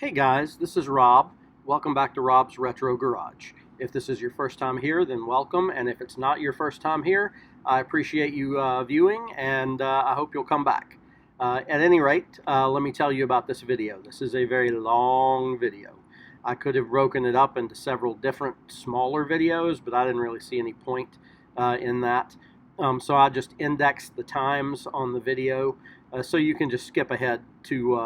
Hey guys, this is Rob. Welcome back to Rob's Retro Garage. If this is your first time here, then welcome, and if it's not your first time here, I appreciate you viewing, and I hope you'll come back. At any rate, let me tell you about this video. This is a very long video. I could have broken it up into several different smaller videos, but I didn't really see any point in that. So I just indexed the times on the video so you can just skip ahead to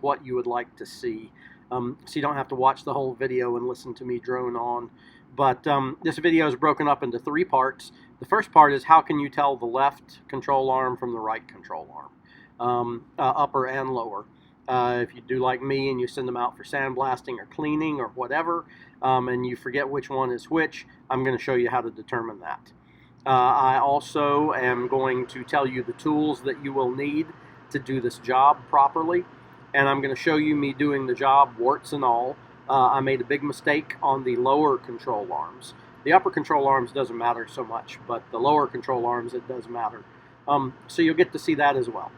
what you would like to see. So you don't have to watch the whole video and listen to me drone on. But this video is broken up into three parts. The first part is how can you tell the left control arm from the right control arm, upper and lower. If you do like me and you send them out for sandblasting or cleaning or whatever, and you forget which one is which, I'm going to show you how to determine that. I also am going to tell you the tools that you will need to do this job properly. And I'm going to show you me doing the job, warts and all. I made a big mistake on the lower control arms. The upper control arms doesn't matter so much, but the lower control arms, it does matter. So you'll get to see that as well.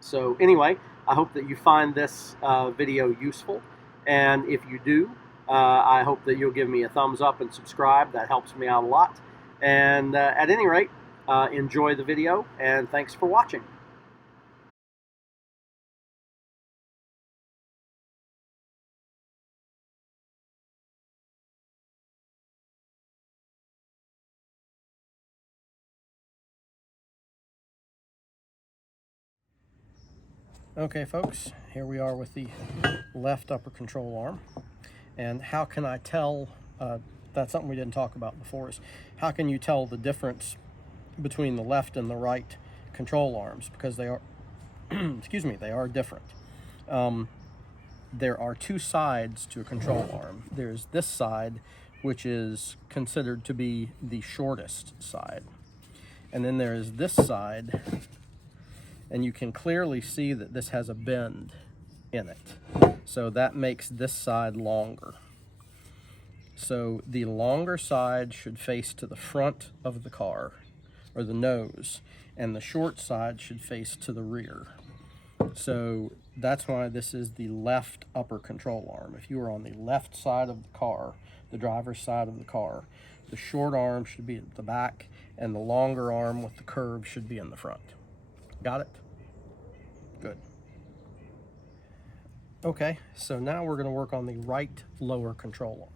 So anyway, I hope that you find this video useful. And if you do, I hope that you'll give me a thumbs up and subscribe. That helps me out a lot. And at any rate, enjoy the video, and thanks for watching. Okay folks, here we are with the left upper control arm. And how can I tell, that's something we didn't talk about before, is how can you tell the difference between the left and the right control arms? Because they are, excuse me, they are different. There are two sides to a control arm. There's this side, which is considered to be the shortest side. And then there is this side, and you can clearly see that this has a bend in it. So that makes this side longer. So the longer side should face to the front of the car, or the nose, and the short side should face to the rear. So that's why this is the left upper control arm. If you are on the left side of the car, the driver's side of the car, the short arm should be at the back, and the longer arm with the curve should be in the front. Got it? Good. Okay, so now we're going to work on the right lower control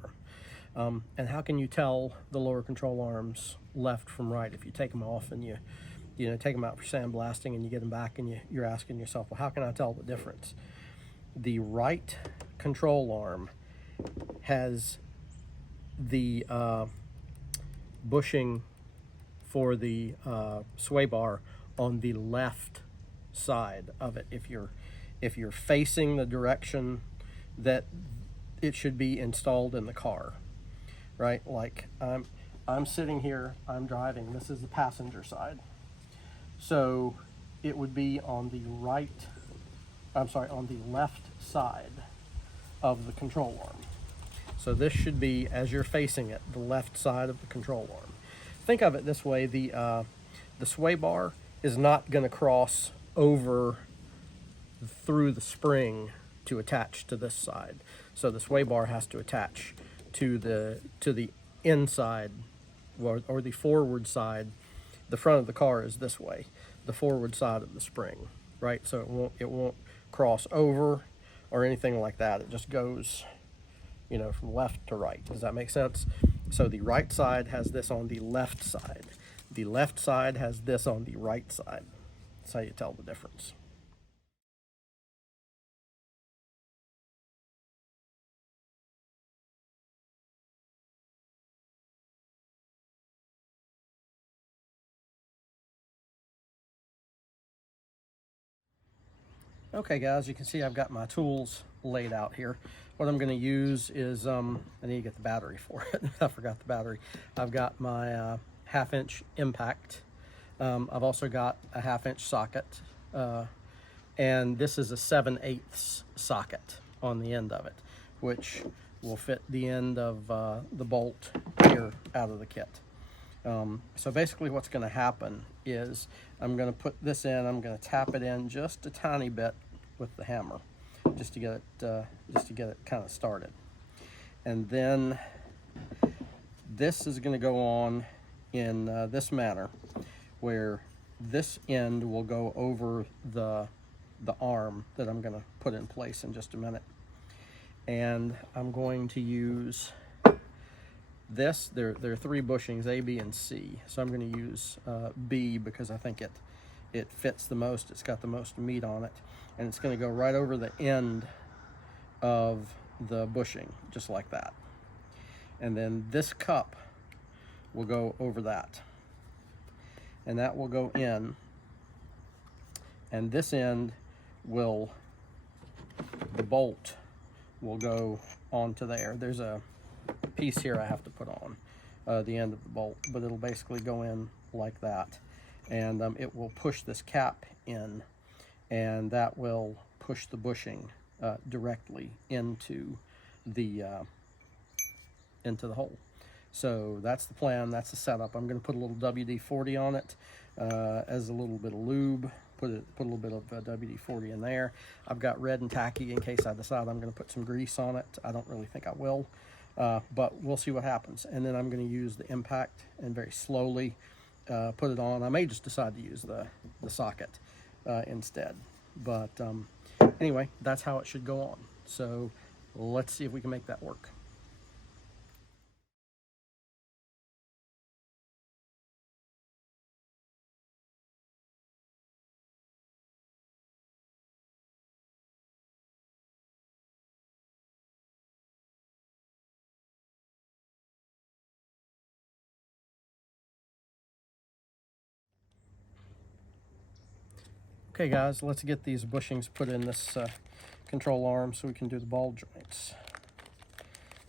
arm. And how can you tell the lower control arms left from right? If you take them off and you take them out for sandblasting and you get them back and you're asking yourself, well, how can I tell the difference? The right control arm has the bushing for the sway bar on the left side of it. If you're facing the direction that it should be installed in the car, right? Like I'm sitting here, I'm driving, this is the passenger side. So it would be on the on the left side of the control arm. So this should be, as you're facing it, the left side of the control arm. Think of it this way, the sway bar is not going to cross over through the spring to attach to this side. So the sway bar has to attach to the inside or the forward side. The front of the car is this way, the forward side of the spring, right? So it won't cross over or anything like that. It just goes, from left to right. Does that make sense? So the right side has this on the left side. The left side has this on the right side. That's how you tell the difference. Okay guys, you can see I've got my tools laid out here. What I'm going to use is, I need to get the battery for it. I forgot the battery. I've got my 1/2-inch impact. I've also got a 1/2-inch socket, and this is a 7/8 socket on the end of it, which will fit the end of the bolt here out of the kit. So basically what's going to happen is I'm going to put this in, I'm going to tap it in just a tiny bit with the hammer. just to get it kind of started. And then this is going to go on in this manner, where this end will go over the arm that I'm going to put in place in just a minute. And I'm going to use this. There are 3 bushings, A, B, and C. So I'm going to use B because I think it fits the most. It's got the most meat on it, and it's going to go right over the end of the bushing, just like that. And then this cup will go over that, and that will go in, and this end will, the bolt will go onto there. There's a piece here I have to put on the end of the bolt, but it'll basically go in like that, and it will push this cap in, and that will push the bushing directly into the hole. So that's the plan, that's the setup. I'm going to put a little WD-40 on it as a little bit of lube. Put a little bit of WD-40 in there. I've got red and tacky in case I decide I'm going to put some grease on it. I don't really think I will, but we'll see what happens. And then I'm going to use the impact and very slowly put it on. I may just decide to use the socket instead. But anyway, that's how it should go on. So let's see if we can make that work. Okay guys, let's get these bushings put in this control arm so we can do the ball joints.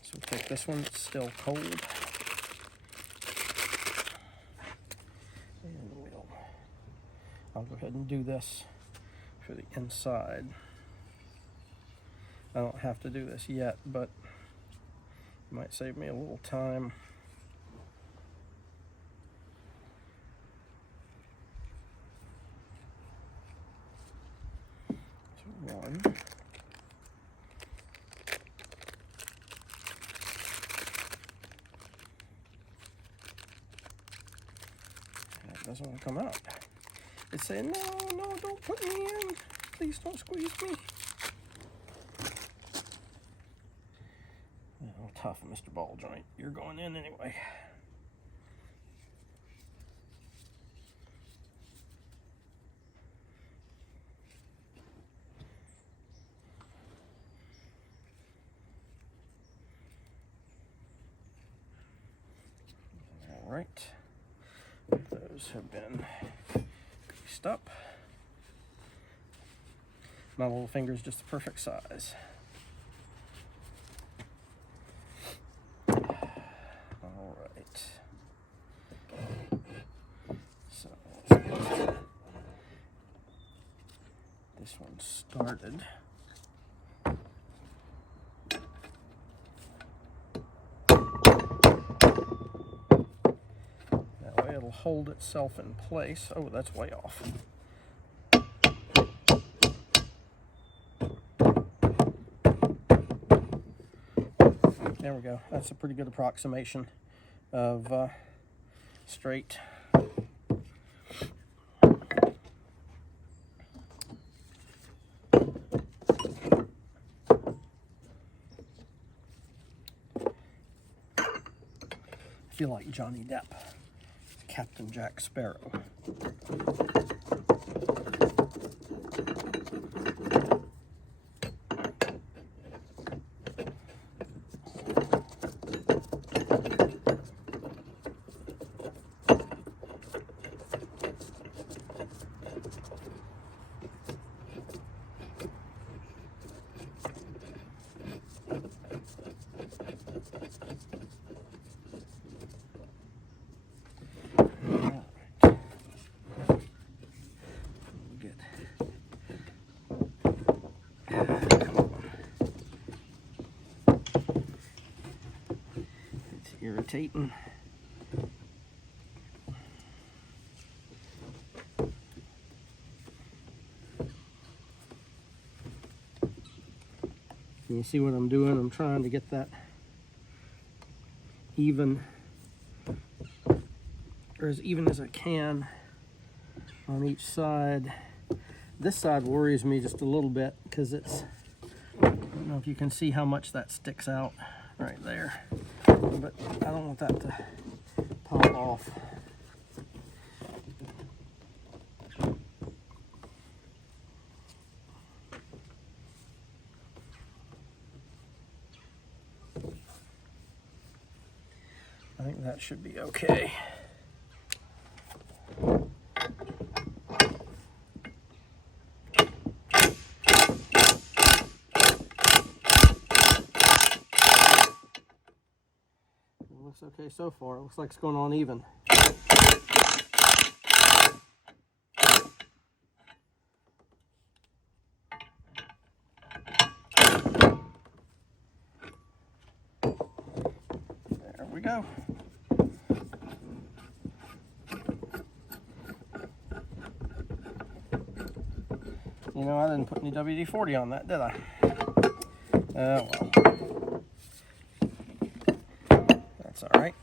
So we'll take this one, it's still cold. And I'll go ahead and do this for the inside. I don't have to do this yet, but it might save me a little time. One. That doesn't want to come out. It's saying, no, don't put me in. Please don't squeeze me. Oh, tough, Mr. Ball Joint. You're going in anyway. All right, those have been greased up. My little finger's just the perfect size. All right, so let's get this one started. It'll hold itself in place. Oh, that's way off. There we go. That's a pretty good approximation of straight. I feel like Johnny Depp, Captain Jack Sparrow. Irritating. You see what I'm doing? I'm trying to get that even, or as even as I can on each side. This side worries me just a little bit because it's, I don't know if you can see how much that sticks out right there, but I don't want that to pop off. I think that should be okay. Looks okay so far. It looks like it's going on even. There we go. You know, I didn't put any WD-40 on that, did I? Well. That's all right.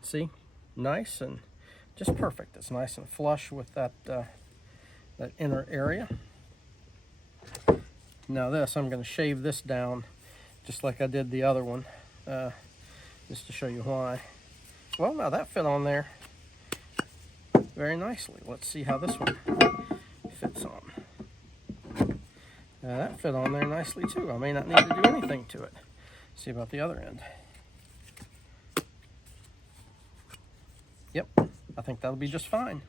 See, nice and just perfect. It's nice and flush with that that inner area. Now this, I'm going to shave this down just like I did the other one, just to show you why. Well, now that fit on there very nicely. Let's see how this one fits on. That fit on there nicely too. I may not need to do anything to it. See about the other end. Yep, I think that'll be just fine.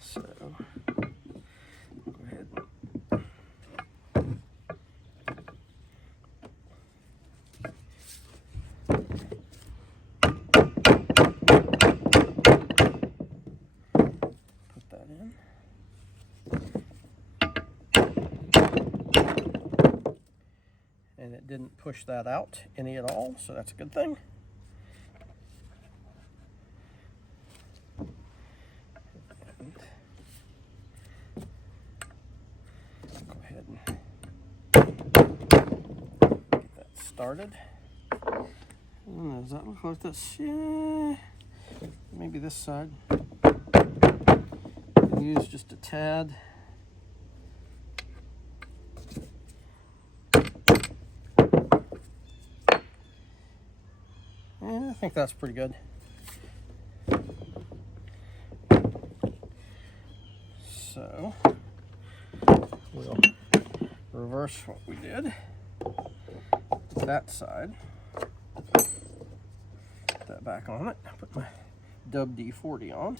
So, go ahead. Put that in. And it didn't push that out any at all, so that's a good thing. Started. Does that look like this? Yeah, maybe this side. Use just a tad. Yeah, I think that's pretty good. So we'll reverse what we did. That side, put that back on it, put my WD-40 on.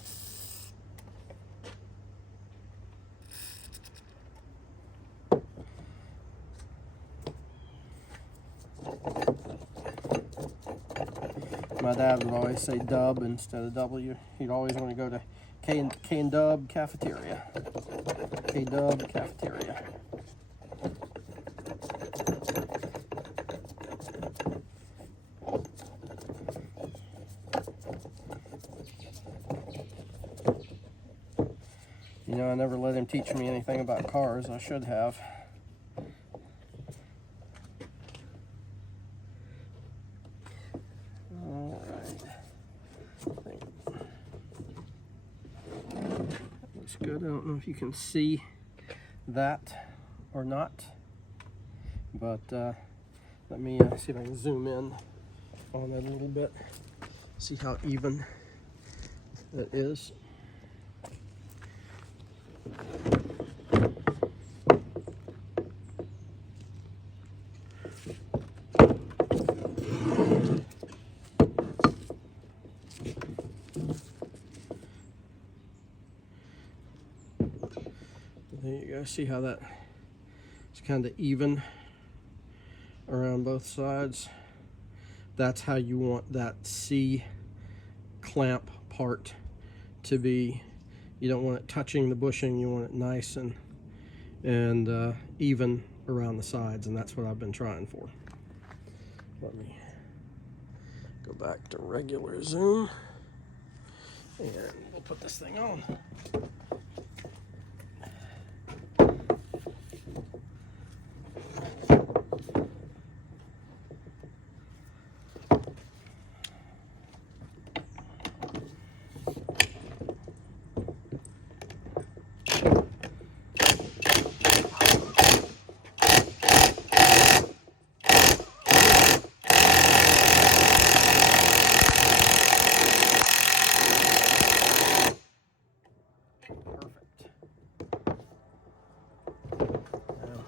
My dad would always say dub instead of W. He'd always want to go to K and Dub cafeteria. K-Dub cafeteria. You know, I never let him teach me anything about cars. I should have. All right. I think that looks good. I don't know if you can see that or not, but let me see if I can zoom in on that a little bit. See how even that is. There you go. See how that it's kind of even around both sides. That's how you want that C clamp part to be. You don't want it touching the bushing. You want it nice and even around the sides, and that's what I've been trying for. Let me go back to regular zoom, and we'll put this thing on.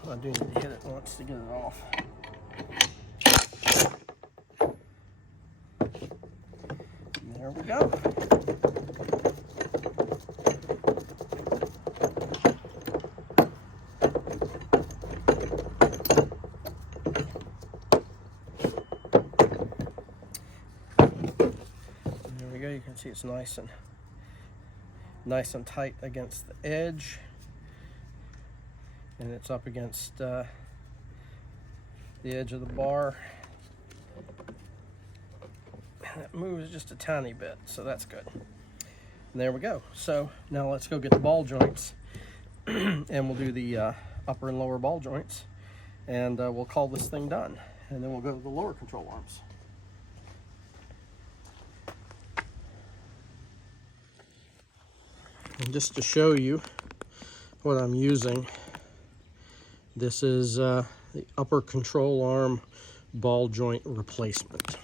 I do need to hit it once to get it off. There we go. There we go. You can see it's nice and tight against the edge, and it's up against the edge of the bar. It moves just a tiny bit, so that's good. And there we go. So now let's go get the ball joints and we'll do the upper and lower ball joints, and we'll call this thing done, and then we'll go to the lower control arms. And just to show you what I'm using, this is the upper control arm ball joint replacement.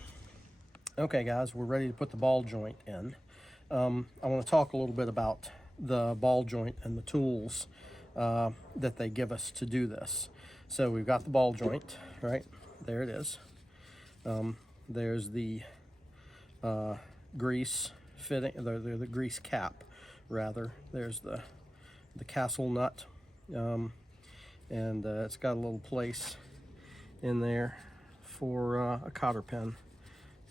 Okay guys, we're ready to put the ball joint in. I want to talk a little bit about the ball joint and the tools that they give us to do this. So we've got the ball joint, right? There it is. There's the grease fitting, the grease cap, rather. There's the castle nut, and it's got a little place in there for a cotter pin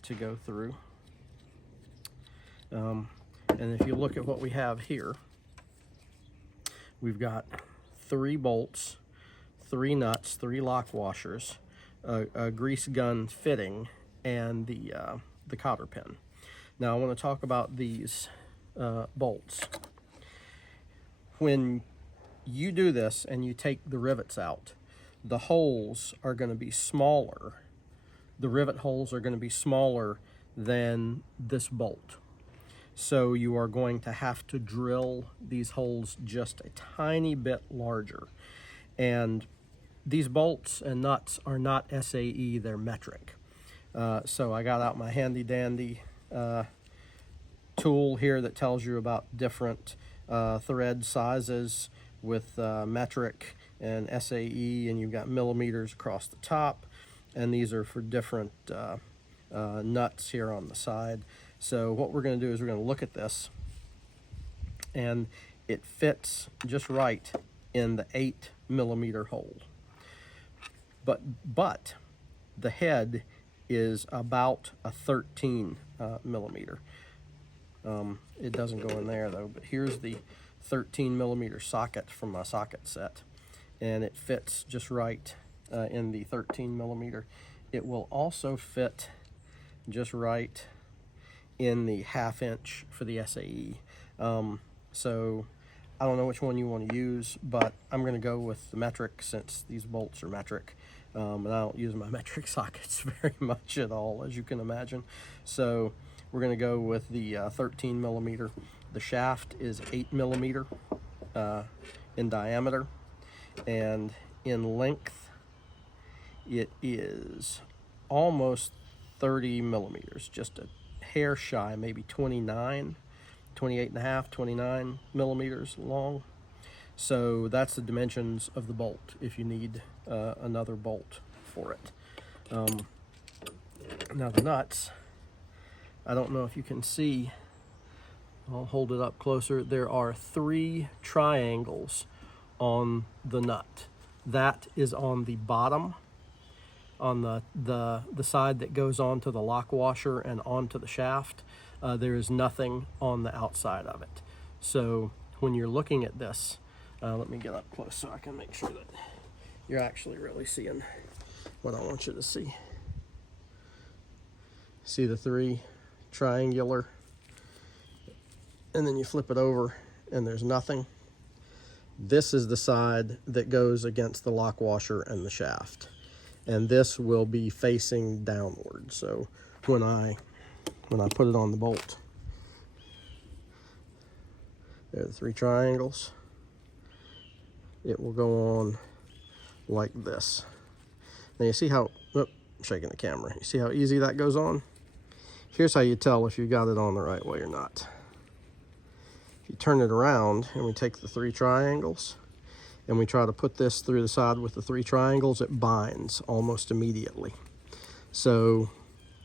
to go through. And if you look at what we have here, we've got 3 bolts, 3 nuts, 3 lock washers, a grease gun fitting, and the cotter pin. Now I want to talk about these bolts. When you do this and you take the rivets out, the holes are going to be smaller. The rivet holes are going to be smaller than this bolt. So you are going to have to drill these holes just a tiny bit larger. And these bolts and nuts are not SAE, they're metric. So I got out my handy dandy tool here that tells you about different thread sizes with metric and SAE, and you've got millimeters across the top, and these are for different nuts here on the side. So what we're going to do is we're going to look at this, and it fits just right in the 8 millimeter hole, but the head is about a 13 millimeter. It doesn't go in there though, but here's the 13 millimeter socket from my socket set, and it fits just right in the 13 millimeter. It will also fit just right in the 1/2 inch for the SAE. So I don't know which one you want to use, but I'm going to go with the metric since these bolts are metric, and I don't use my metric sockets very much at all, as you can imagine. So we're going to go with the 13 millimeter. The shaft is 8 millimeter in diameter, and in length it is almost 30 millimeters, just a hair shy, maybe 28 and a half, 29 millimeters long. So that's the dimensions of the bolt if you need another bolt for it. Now the nuts, I don't know if you can see, I'll hold it up closer. There are 3 triangles on the nut. That is on the bottom, on the side that goes onto the lock washer and onto the shaft. There is nothing on the outside of it. So when you're looking at this, let me get up close so I can make sure that you're actually really seeing what I want you to see. See the 3 triangular, and then you flip it over and there's nothing. This is the side that goes against the lock washer and the shaft, and this will be facing downward. So when I put it on the bolt, there are the 3 triangles. It will go on like this. Now you see how, I'm shaking the camera. You see how easy that goes on? Here's how you tell if you got it on the right way or not. If you turn it around and we take the 3 triangles and we try to put this through the side with the 3 triangles, it binds almost immediately. So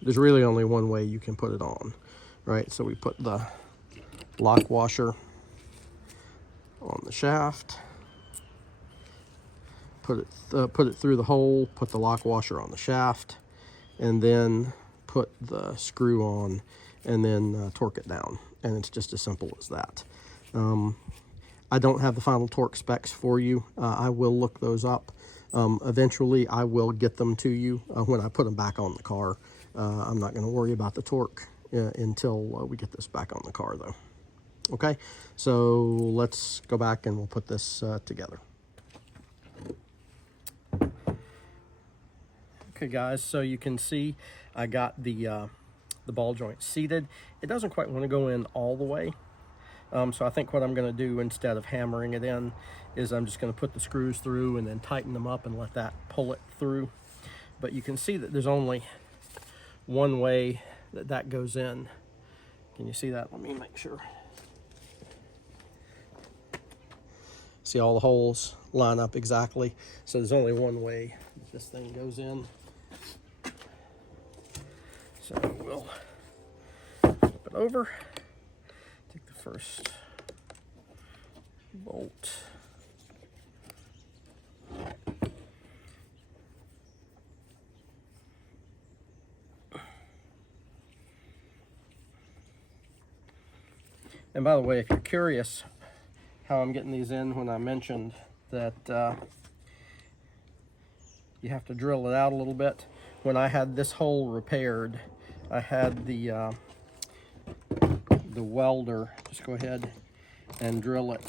there's really only one way you can put it on, right? So we put the lock washer on the shaft, put it through the hole, put the lock washer on the shaft, and then put the screw on, and then torque it down. And it's just as simple as that. I don't have the final torque specs for you. I will look those up. Eventually, I will get them to you when I put them back on the car. I'm not going to worry about the torque until we get this back on the car, though. Okay, so let's go back and we'll put this together. Okay, guys, so you can see I got the ball joint seated. It doesn't quite want to go in all the way. So I think what I'm going to do, instead of hammering it in, is I'm just going to put the screws through and then tighten them up and let that pull it through. But you can see that there's only one way that goes in. Can you see that? Let me make sure. See, all the holes line up exactly. So there's only one way this thing goes in. So we'll flip it over. Take the first bolt. And by the way, if you're curious how I'm getting these in, when I mentioned that you have to drill it out a little bit, when I had this hole repaired, I had the welder just go ahead and drill it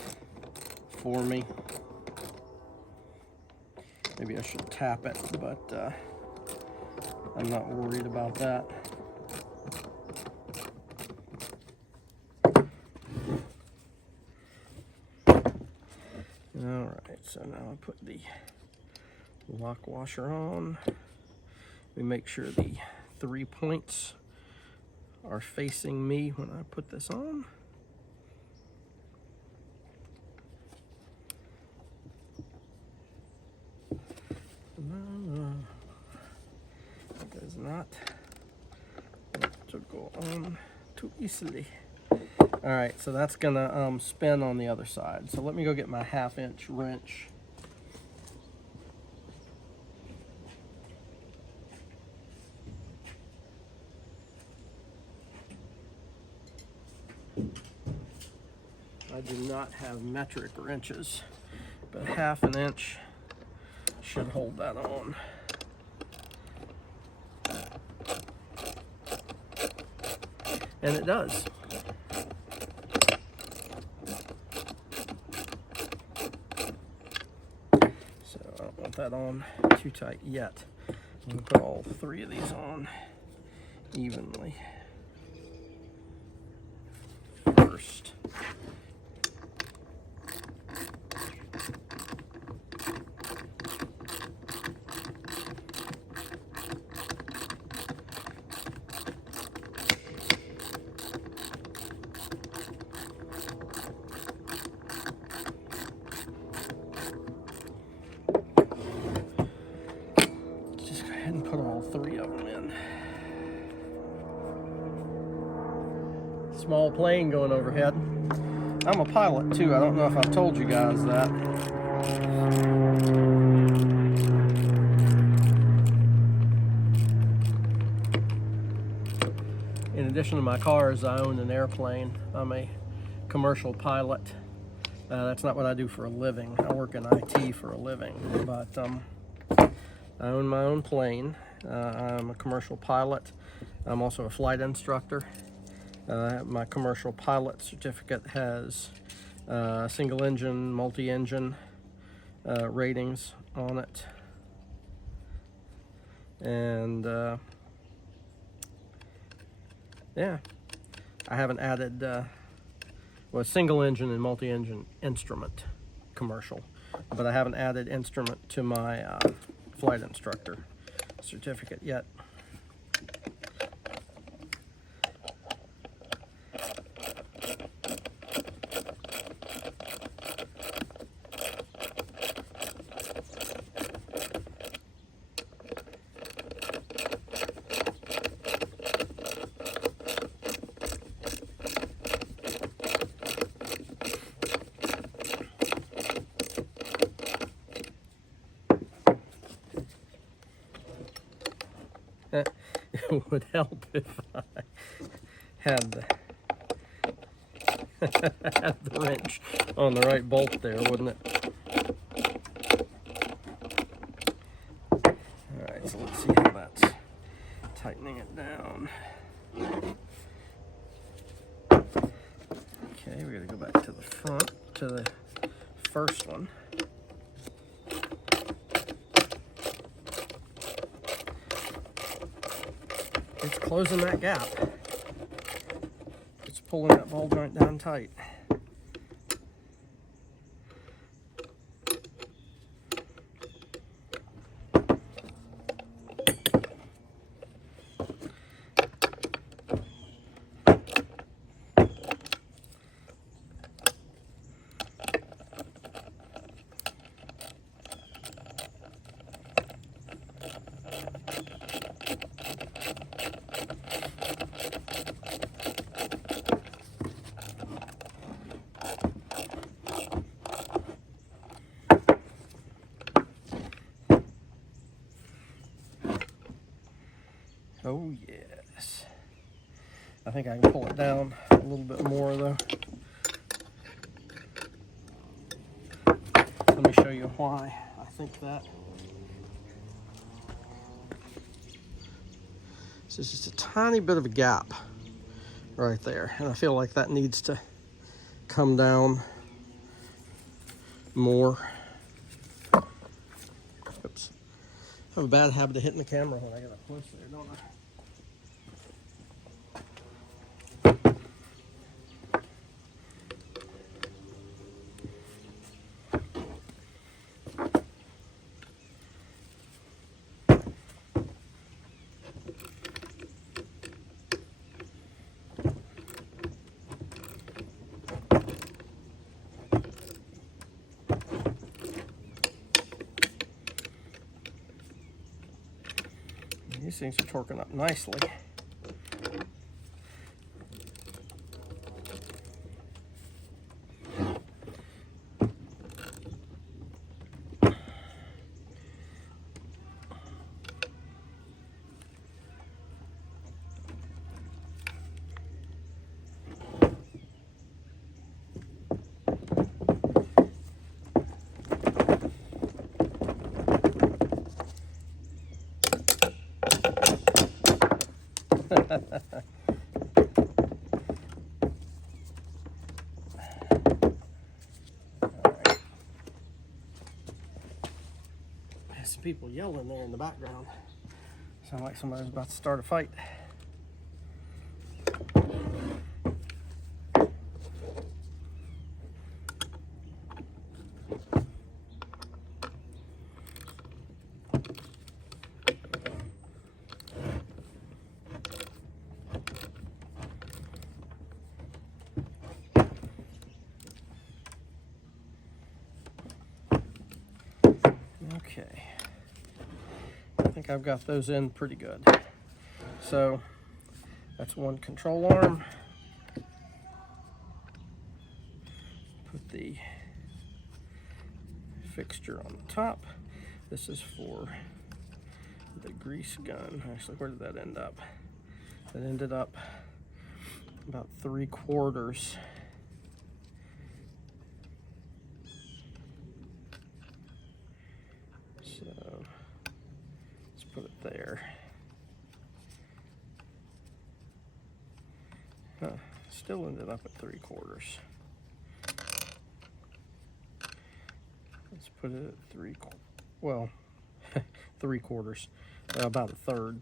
for me. Maybe I should tap it, but I'm not worried about that. All right, so now I put the lock washer on. We make sure the 3 points are facing me when I put this on. It does not want to go on too easily. All right, so that's gonna spin on the other side. So let me go get my 1/2-inch wrench. I do not have metric wrenches, but 1/2 inch should hold that on. And it does. So I don't want that on too tight yet. I'm gonna put all 3 of these on evenly first. And put all 3 of them in. Small plane going overhead. I'm a pilot too. I don't know if I've told you guys that. In addition to my cars, I own an airplane. I'm a commercial pilot. That's not what I do for a living. I work in IT for a living, but I own my own plane. I'm a commercial pilot. I'm also a flight instructor. My commercial pilot certificate has single engine, multi-engine ratings on it. And yeah, I haven't added, well, single engine and multi-engine instrument commercial, but I haven't added instrument to my flight instructor certificate yet. would help if I had the, had the wrench on the right bolt there, wouldn't it? Alright, so let's see how that's tightening it down. Okay, we're going to go back to the front, to the first one. It's closing that gap. It's pulling that ball joint down tight. Oh yes. I think I can pull it down a little bit more though. Let me show you why I think that. So it's just a tiny bit of a gap right there, and I feel like that needs to come down more. Oops. I have a bad habit of hitting the camera when I get up close there, don't I? These things are torquing up nicely. There's some people yelling there in the background. Sound like somebody's about to start a fight. Okay, I think I've got those in pretty good. So that's one control arm. Put the fixture on the top. This is for the grease gun. Actually, where did that end up? That ended up about 3/4. So let's put it there. Still ended up at 3/4. Let's put it at 3/4. Well, 3/4. About 1/3.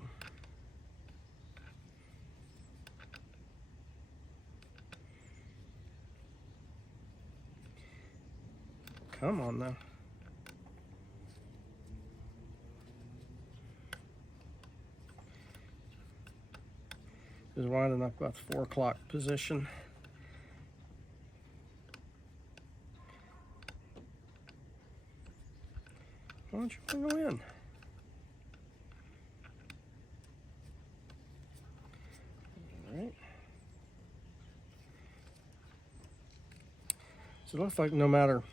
Come on now. Is winding up about the 4 o'clock position. Why don't you go in? All right. So it looks like no matter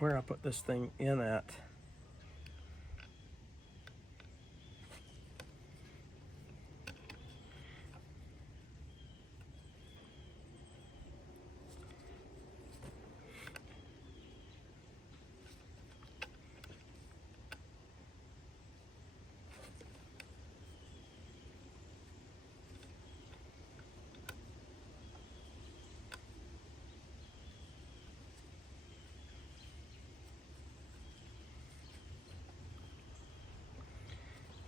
where I put this thing in at,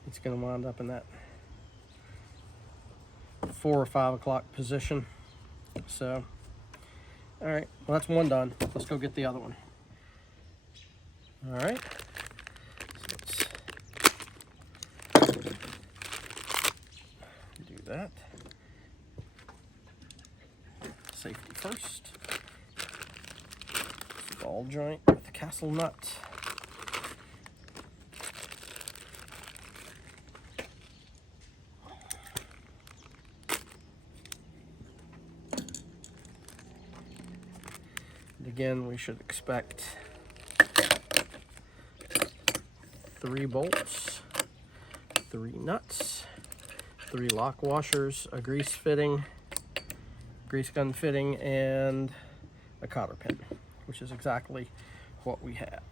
it's going to wind up in that 4 or 5 o'clock position. So, all right, well, that's one done. Let's go get the other one. All right, so let's do that. Safety first. Ball joint with the castle nut. Again, we should expect 3 bolts, 3 nuts, 3 lock washers, a grease fitting, grease gun fitting, and a cotter pin, which is exactly what we have.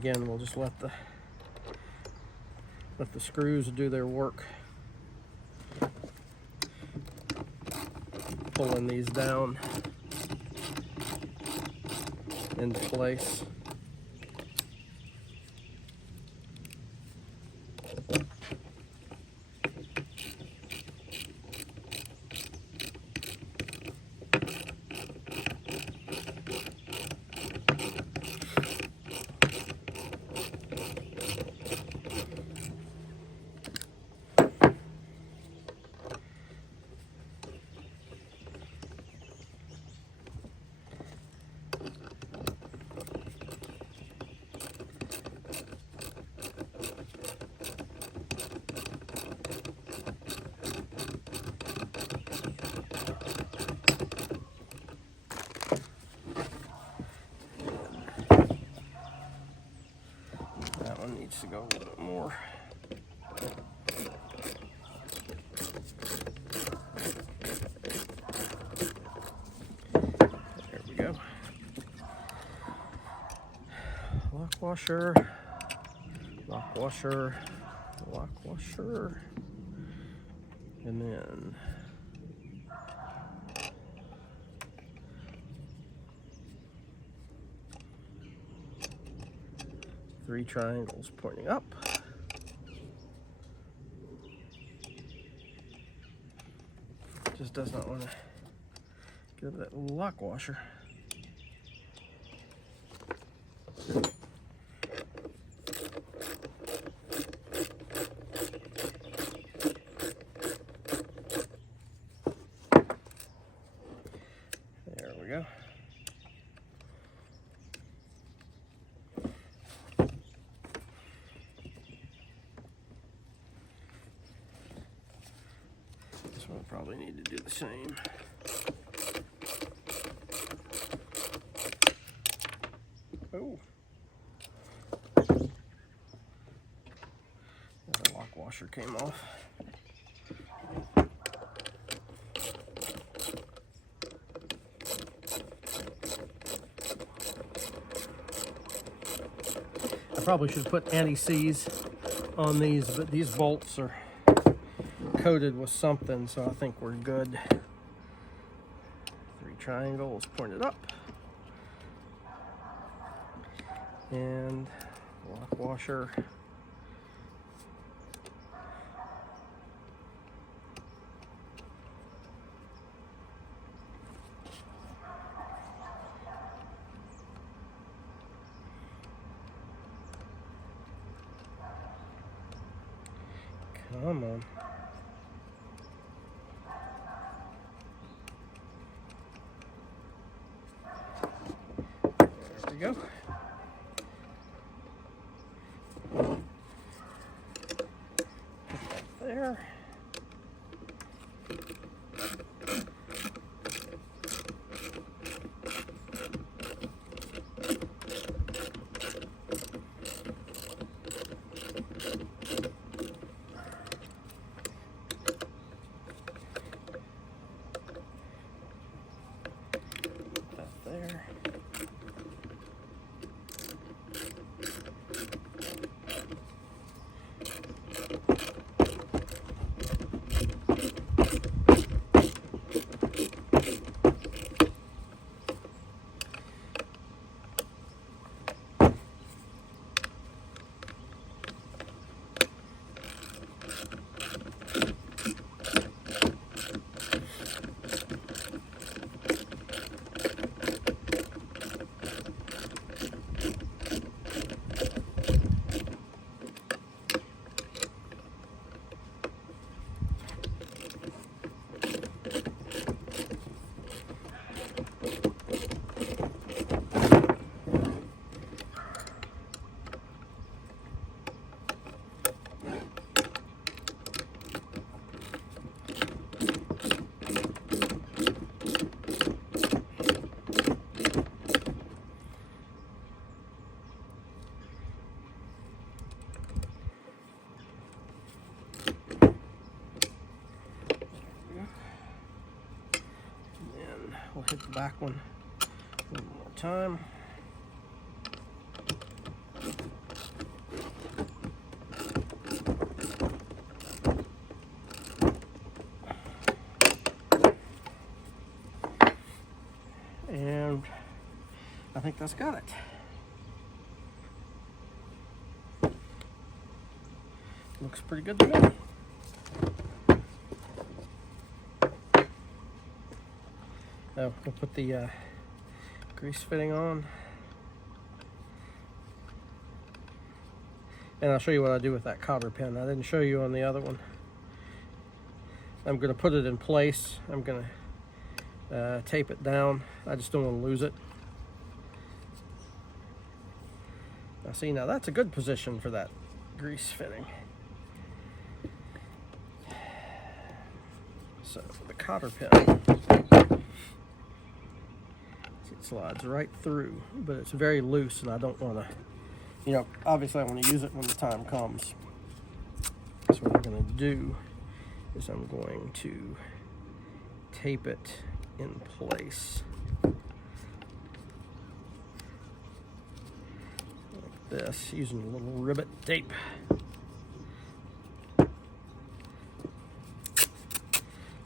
Again, we'll just let the screws do their work, pulling these down into place. Needs to go a little bit more. There we go. Lock washer, lock washer, lock washer, and then three triangles pointing up. Just does not want to give that little lock washer. There we go. We'll probably need to do the same. Oh, the lock washer came off. I probably should put anti-seize on these, but these bolts are coated with something, so I think we're good. 3 triangles pointed up, and lock washer. Come on. There we go. Put that there. There. we'll hit the back one one more time. And I think that's got it. Looks pretty good to me. Oh, we'll put the grease fitting on. And I'll show you what I do with that cotter pin. I didn't show you on the other one. I'm going to put it in place. I'm going to tape it down. I just don't want to lose it. Now see, now that's a good position for that grease fitting. So the cotter pin, it slides right through, but it's very loose, and I don't want to, you know, obviously I want to use it when the time comes. So what I'm going to do is I'm going to tape it in place like this, using a little ribbit tape.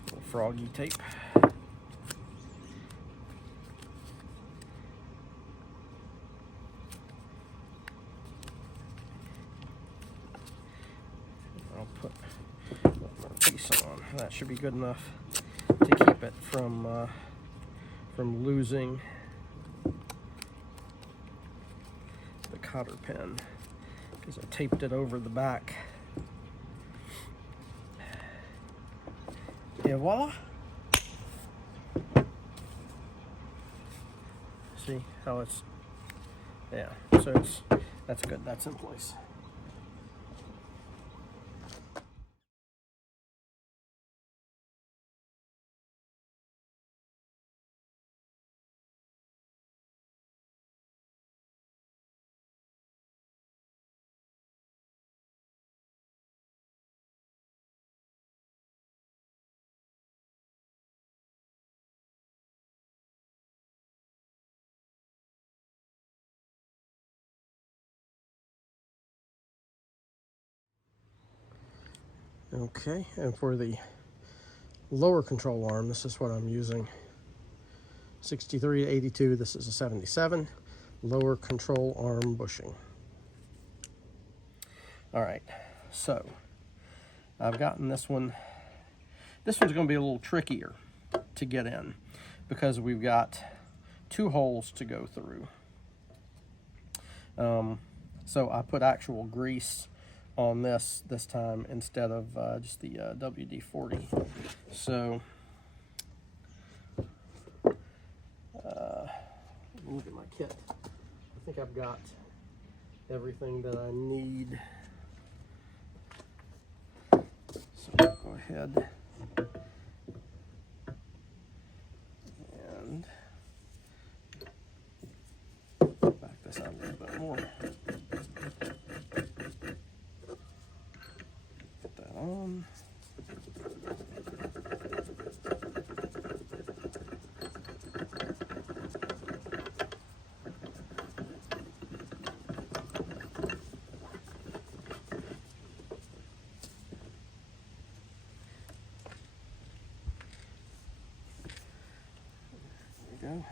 Little froggy tape. I'll put one more piece on. That should be good enough to keep it from losing the cotter pin, because I taped it over the back. Et voila! See how it's, yeah, so that's good, that's in place. Okay, and for the lower control arm, this is what I'm using. 63 to 82, this is a 77. Lower control arm bushing. All right, so I've gotten this one. This one's going to be a little trickier to get in because we've got two holes to go through. So I put actual grease on this time instead of just the WD-40. So look at my kit. I think I've got everything that I need. So I'll go ahead and back this out a little bit more. Put that on. There we go.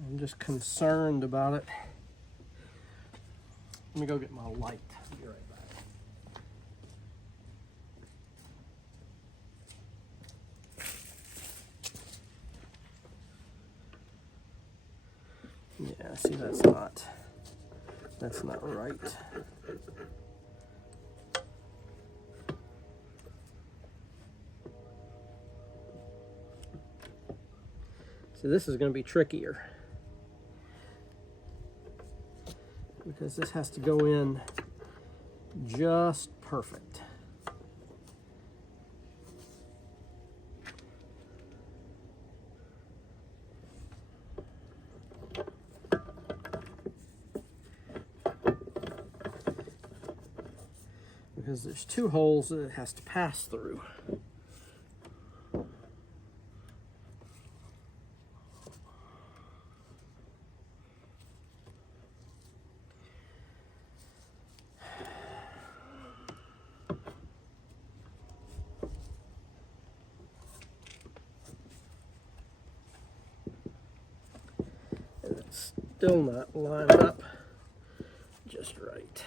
I'm just concerned about it. Let me go get my light. I'll be right back. Yeah, see, that's not right. So this is going to be trickier because this has to go in just perfect. because there's two holes that it has to pass through. And it's still not lined up just right.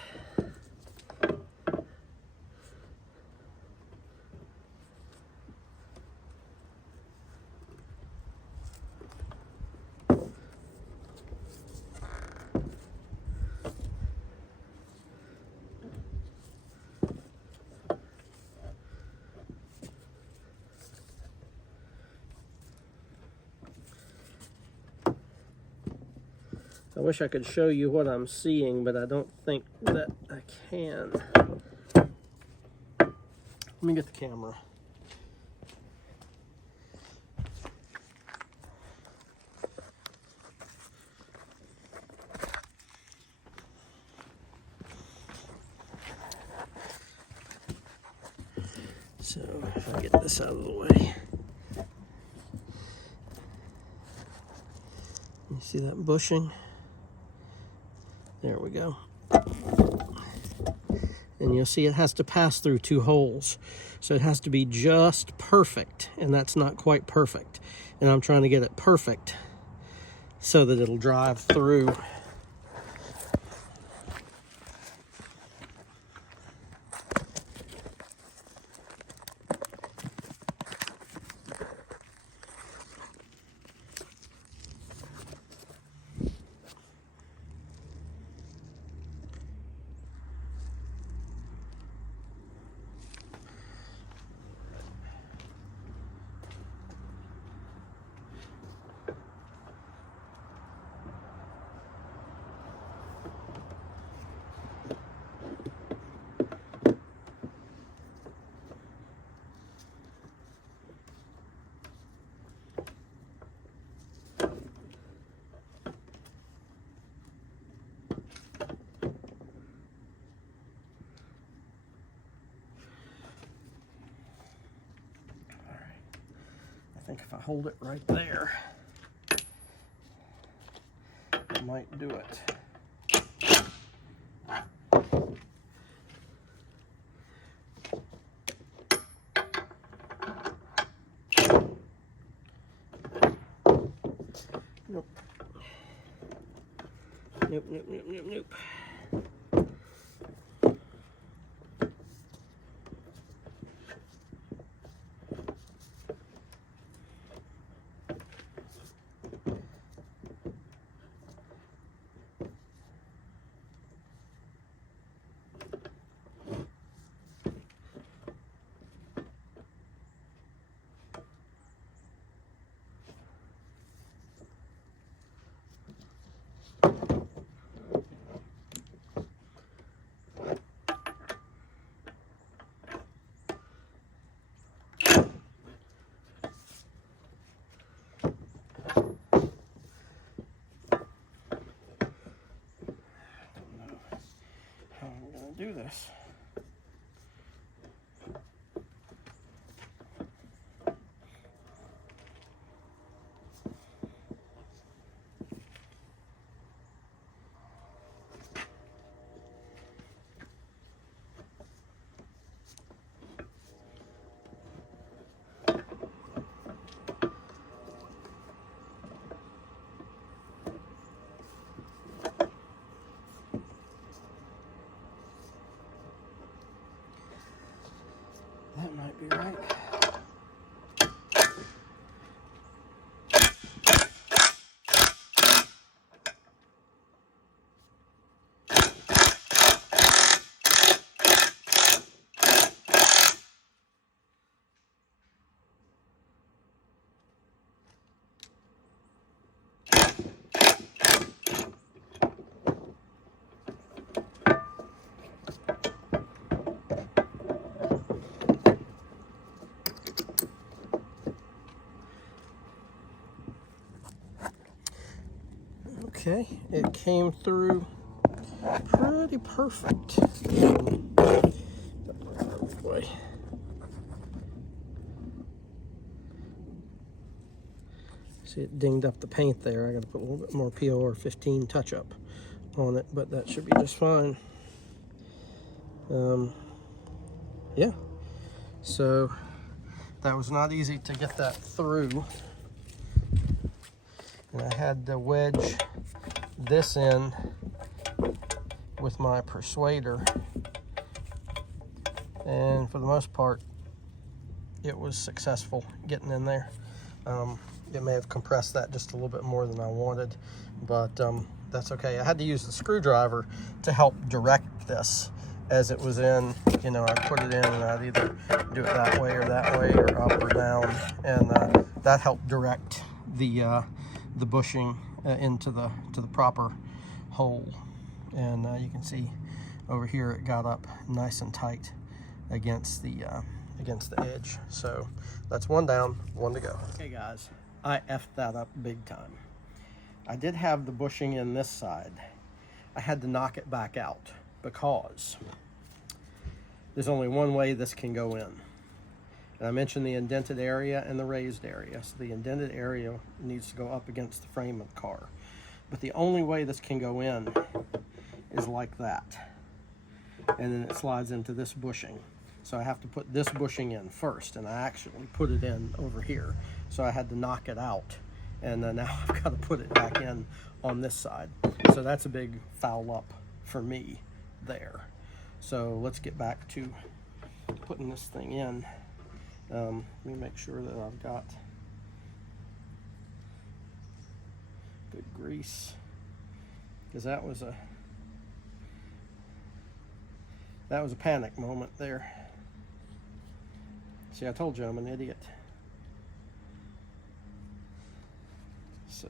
I wish I could show you what I'm seeing, but I don't think that I can. Let me get the camera. So if I get this out of the way. You see that bushing? There we go. And you'll see it has to pass through two holes. So it has to be just perfect, and that's not quite perfect. And I'm trying to get it perfect so that it'll drive through. I think if I hold it right there, I might do it. Nope. Nope, nope, nope, nope, nope. Do this. That might be right. Okay, it came through pretty perfect. But way. See, it dinged up the paint there. I got to put a little bit more POR 15 touch-up on it, but that should be just fine. Yeah, so that was not easy to get that through. And I had to wedge this in with my persuader, and for the most part it was successful getting in there. It may have compressed that just a little bit more than I wanted, but that's okay. I had to use the screwdriver to help direct this as it was in. You know, I put it in and I'd either do it that way or up or down, and that helped direct the bushing into the proper hole. And you can see over here it got up nice and tight against the edge. So that's one down, one to go. Okay guys, I effed that up big time. I did have the bushing in this side. I had to knock it back out because there's only one way this can go in. And I mentioned the indented area and the raised area. So the indented area needs to go up against the frame of the car. But the only way this can go in is like that. And then it slides into this bushing. So I have to put this bushing in first, and I actually put it in over here. So I had to knock it out, and now I've got to put it back in on this side. So that's a big foul up for me there. So let's get back to putting this thing in. Let me make sure that I've got good grease, because that was a panic moment there. See, I told you I'm an idiot. So,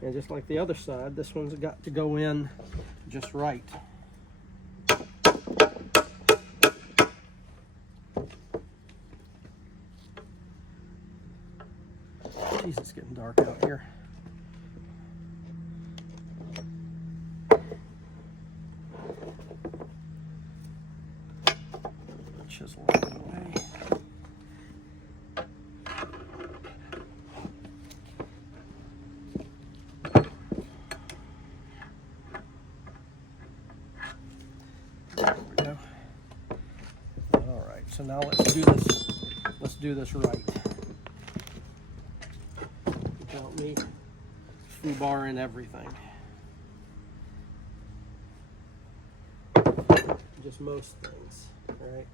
and just like the other side, this one's got to go in just right. Jeez, it's getting dark out here. Chisel out of the way. There we go. All right, so now let's do this. Let's do this right. Without me foobar and everything. Just most things, right?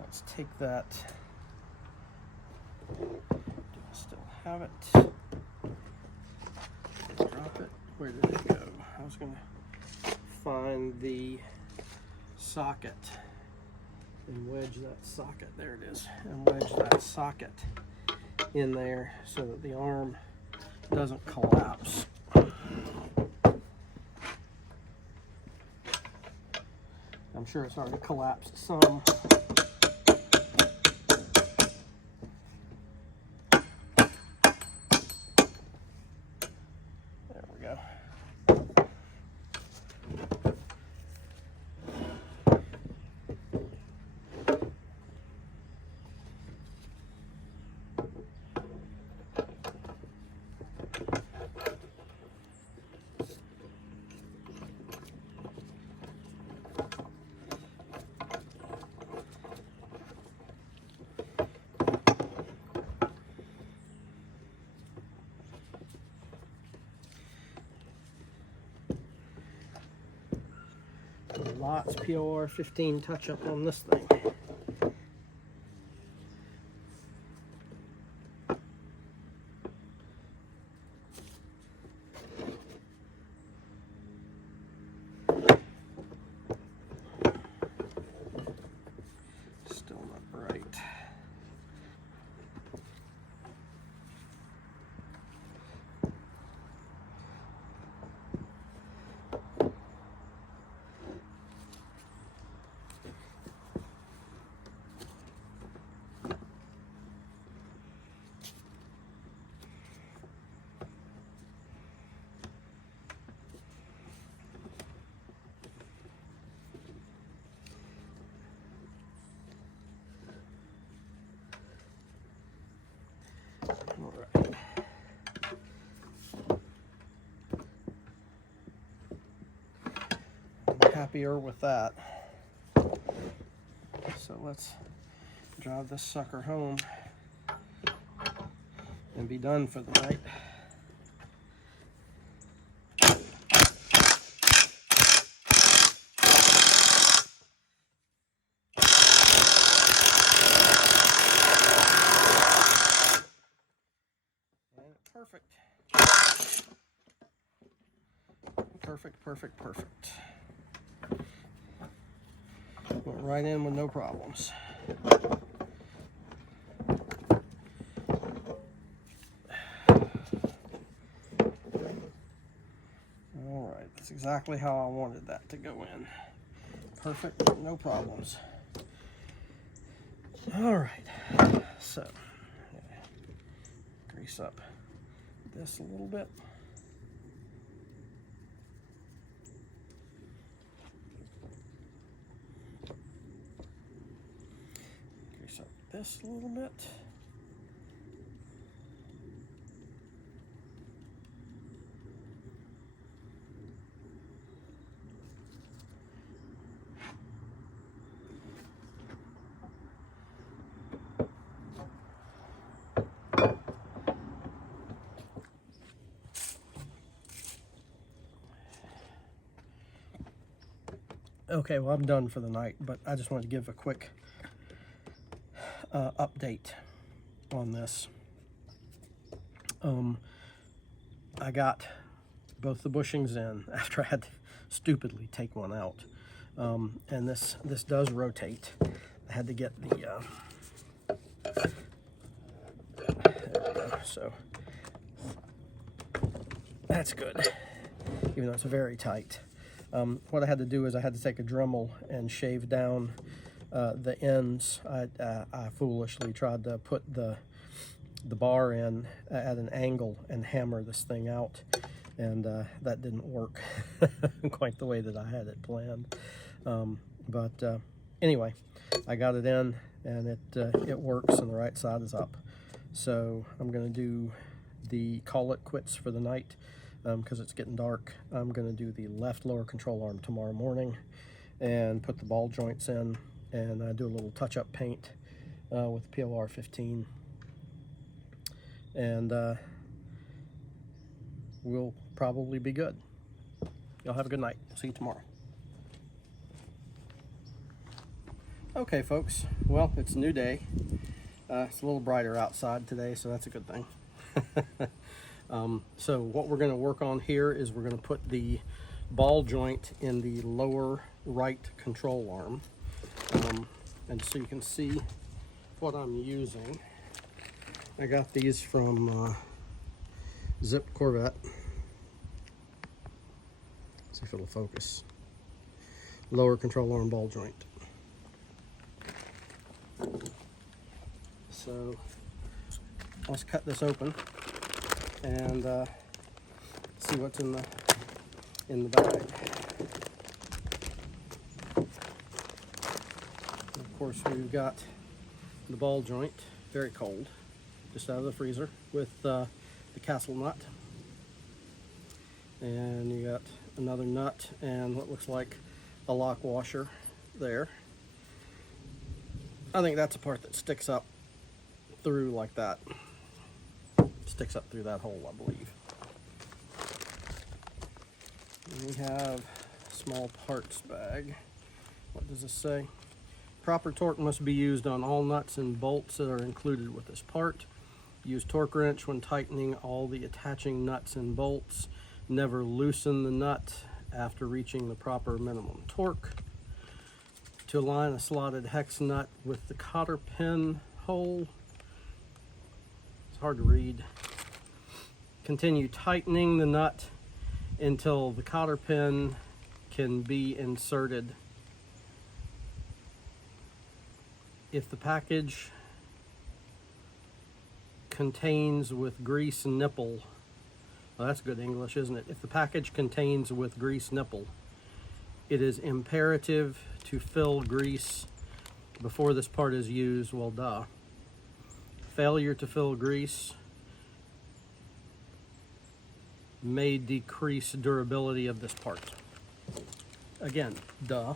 Let's take that. Do I still have it? Drop it. Where did it go? I was going to find the socket and wedge that socket. There it is. And wedge that socket in there so that the arm doesn't collapse. I'm sure it's already collapsed some. There we go. Lots POR 15 touch up on this thing. Still not right. All right. I'm happier with that. So let's drive this sucker home and be done for the night. Perfect. Perfect, perfect, perfect. Went right in with no problems. All right, that's exactly how I wanted that to go in. Perfect, no problems. All right, so grease up this a little bit. Grease up this a little bit. Okay, well, I'm done for the night, but I just wanted to give a quick update on this. I got both the bushings in after I had to stupidly take one out, and this does rotate. I had to get the there we go. So that's good, even though it's very tight. What I had to do is I had to take a Dremel and shave down the ends. I foolishly tried to put the bar in at an angle and hammer this thing out, and that didn't work quite the way that I had it planned. But anyway, I got it in, and it works, and the right side is up. So I'm going to do the call it quits for the night. Because it's getting dark. I'm going to do the left lower control arm tomorrow morning and put the ball joints in, and do a little touch-up paint with PLR 15, and we'll probably be good. Y'all have a good night. See you tomorrow. Okay, folks. Well, it's a new day. It's a little brighter outside today, so that's a good thing. So what we're going to work on here is we're going to put the ball joint in the lower right control arm. And so you can see what I'm using. I got these from Zip Corvette. See if it'll focus. Lower control arm ball joint. So let's cut this open and see what's in the bag. And of course, we've got the ball joint, very cold, just out of the freezer, with the castle nut, and you got another nut and what looks like a lock washer there. I think that's a part that sticks up through like that. Sticks up through that hole, I believe. And we have a small parts bag. What does this say? Proper torque must be used on all nuts and bolts that are included with this part. Use torque wrench when tightening all the attaching nuts and bolts. Never loosen the nut after reaching the proper minimum torque. To align a slotted hex nut with the cotter pin hole. It's hard to read. Continue tightening the nut until the cotter pin can be inserted. If the package contains with grease nipple, well, that's good English, isn't it? If the package contains with grease nipple, it is imperative to fill grease before this part is used. Well, duh. failure to fill grease may decrease durability of this part. Again, duh.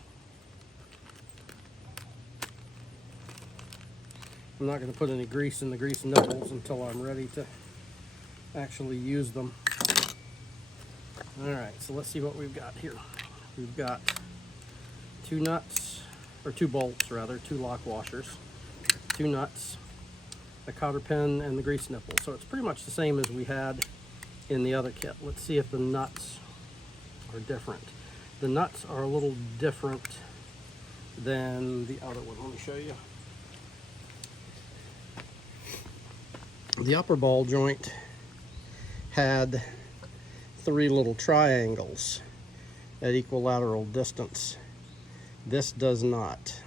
I'm not going to put any grease in the grease nipples until I'm ready to actually use them. Alright, so let's see what we've got here. We've got two nuts, or two bolts rather, two lock washers, two nuts, a cotter pin, and the grease nipple. So it's pretty much the same as we had in the other kit. Let's see if the nuts are different. The nuts are a little different than the other one. Let me show you. The upper ball joint had three little triangles at equilateral distance. This does not.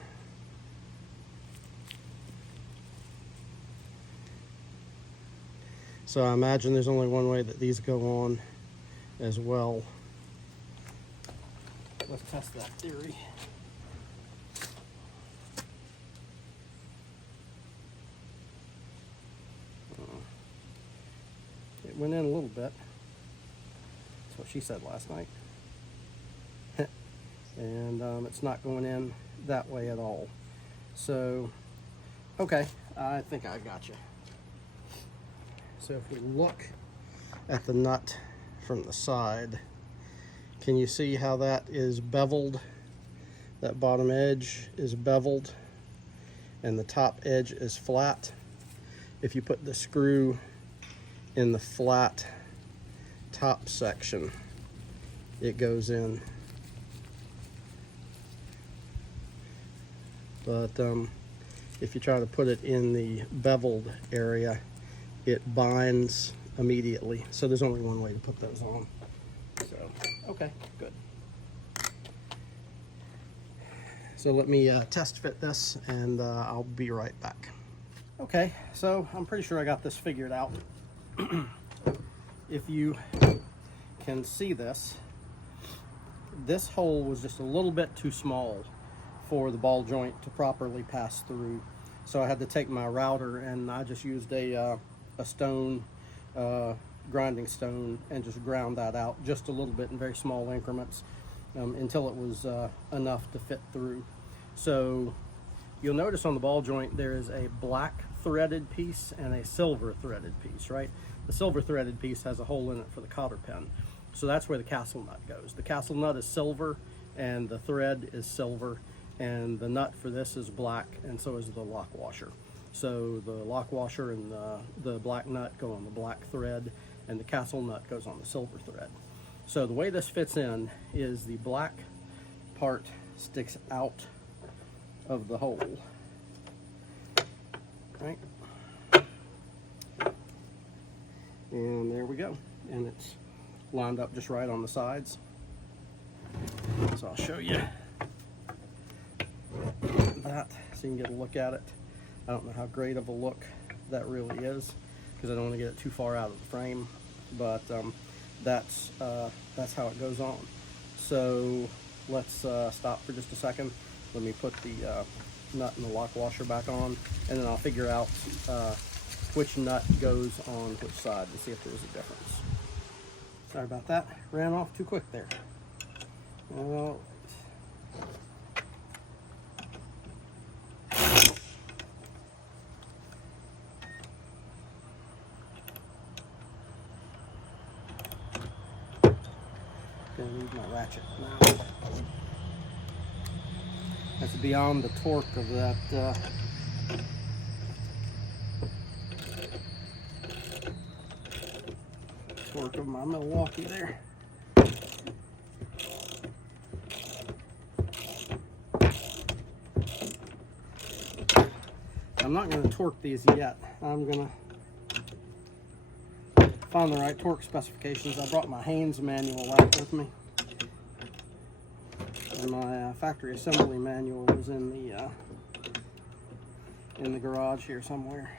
So I imagine there's only one way that these go on as well. Let's test that theory. It went in a little bit. That's what she said last night. And it's not going in that way at all. So, okay, I think I got you. So if we look at the nut from the side, can you see how that is beveled? That bottom edge is beveled and the top edge is flat. If you put the screw in the flat top section, it goes in. But if you try to put it in the beveled area, it binds immediately. So there's only one way to put those on. So, okay, good. So let me test fit this and I'll be right back. Okay, so I'm pretty sure I got this figured out. If you can see this, this hole was just a little bit too small for the ball joint to properly pass through. So I had to take my router and I just used a stone, grinding stone, and just ground that out just a little bit in very small increments until it was enough to fit through. So you'll notice on the ball joint there is a black threaded piece and a silver threaded piece, right? The silver threaded piece has a hole in it for the cotter pin. So that's where the castle nut goes. The castle nut is silver and the thread is silver, and the nut for this is black, and so is the lock washer. So the lock washer and the black nut go on the black thread, and the castle nut goes on the silver thread. So the way this fits in is the black part sticks out of the hole, right? And there we go. And it's lined up just right on the sides. So I'll show you that so you can get a look at it. I don't know how great of a look that really is because I don't want to get it too far out of the frame, but that's how it goes on. So let's stop for just a second. Let me put the nut and the lock washer back on, and then I'll figure out which nut goes on which side to see if there's a difference. Sorry about that, ran off too quick there. All right. Gonna need my ratchet now. That's beyond the torque of that torque of my Milwaukee there. I'm not going to torque these yet. I'm going to find the right torque specifications. I brought my Haynes manual out with me, and my factory assembly manual was in the garage here somewhere.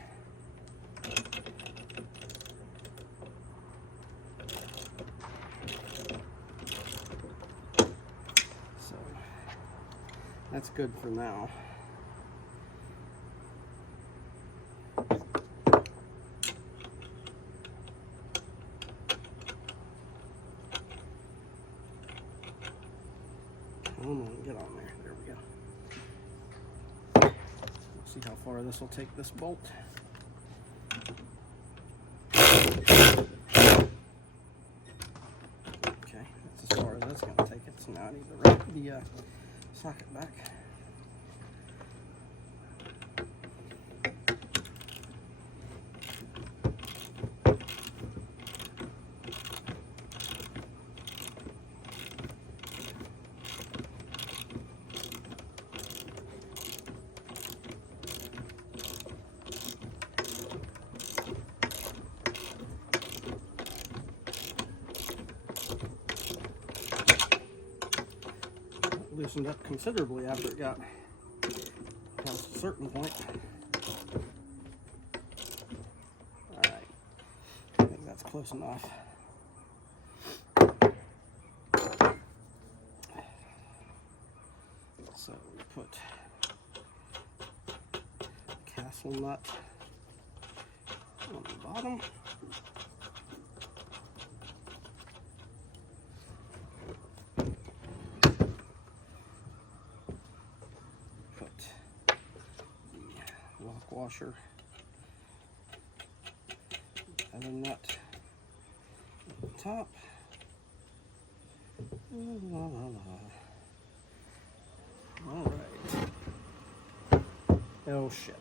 So that's good for now. fit on there. There we go. See how far this will take this bolt. Okay, that's as far as that's going to take it. So now I need to wrap the socket back. Loosened up considerably after it got past a certain point. Alright, I think that's close enough. So we put castle nut on the bottom. Washer, other nut at the top. La, la, la. All right. Oh shit!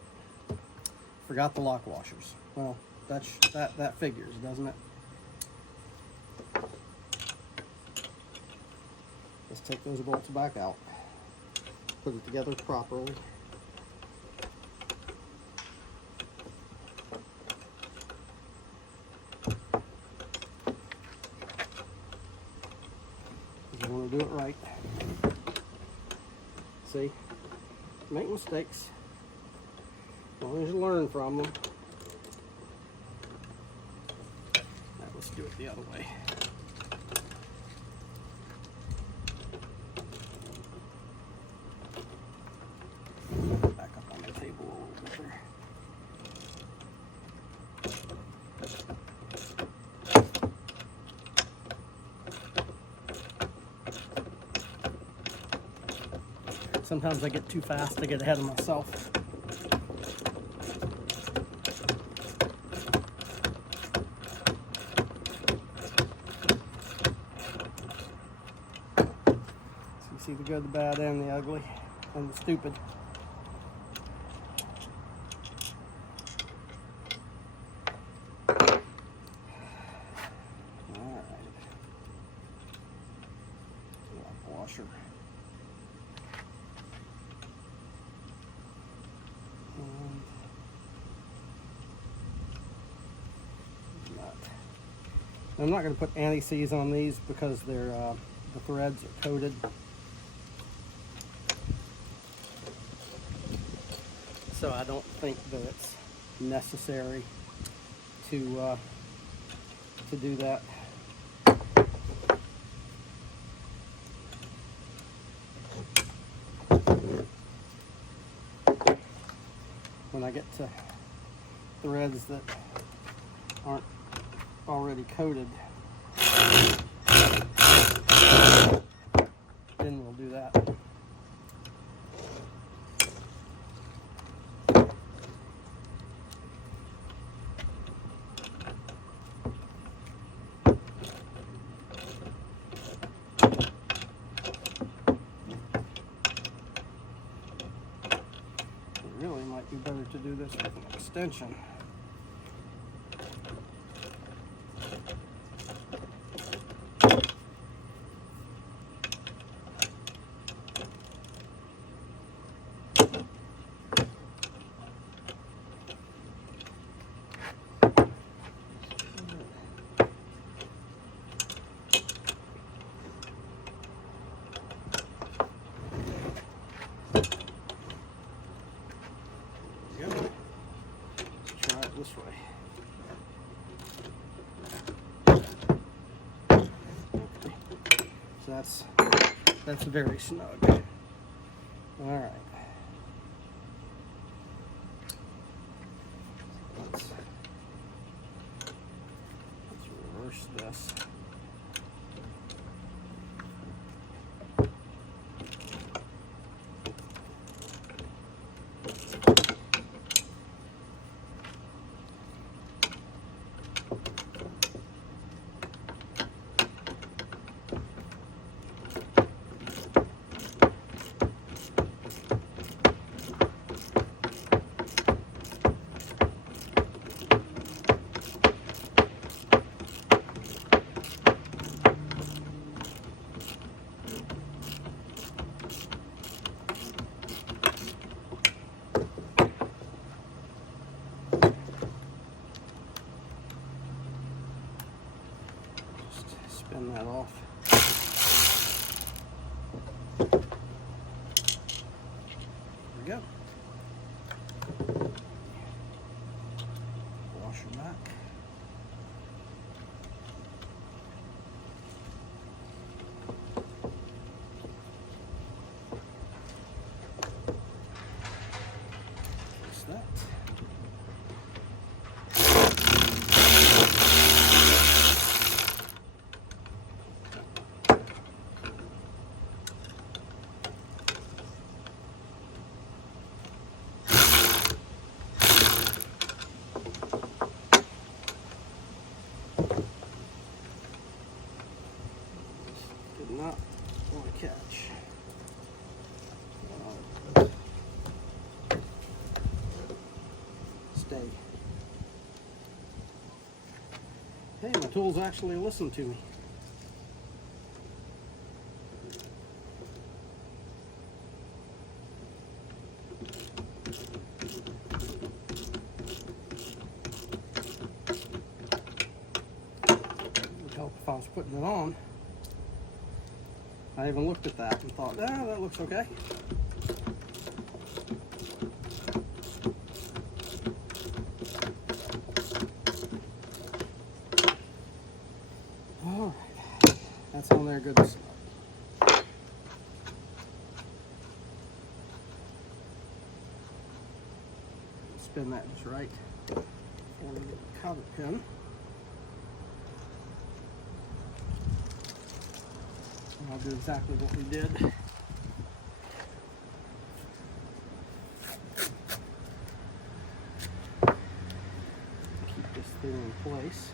Forgot the lock washers. Well, that figures, doesn't it? Let's take those bolts back out. Put it together properly. Do it right. See, make mistakes as long as you learn from them. Now let's do it the other way. Back up on the table a little bit there. Sometimes I get too fast, I get ahead of myself. So you see the good, the bad, and the ugly, and the stupid. Alright. Lock washer. I'm not going to put anti-seize on these because they're the threads are coated. So I don't think that it's necessary to do that. When I get to threads that aren't already coated, then we'll do that. It really might be better to do this with an extension. This way. Okay. So that's very snug. All right. Let's reverse this. we go. Washer back. Fix that. Did not want to catch. Stay. Hey, my tools actually listen to me. Would help if I was putting it on. I even looked at that and thought, ah, that looks okay. All right, that's on there good as smart. Spin that just right. And get the cover pin. I'll do exactly what we did. Keep this thing in place.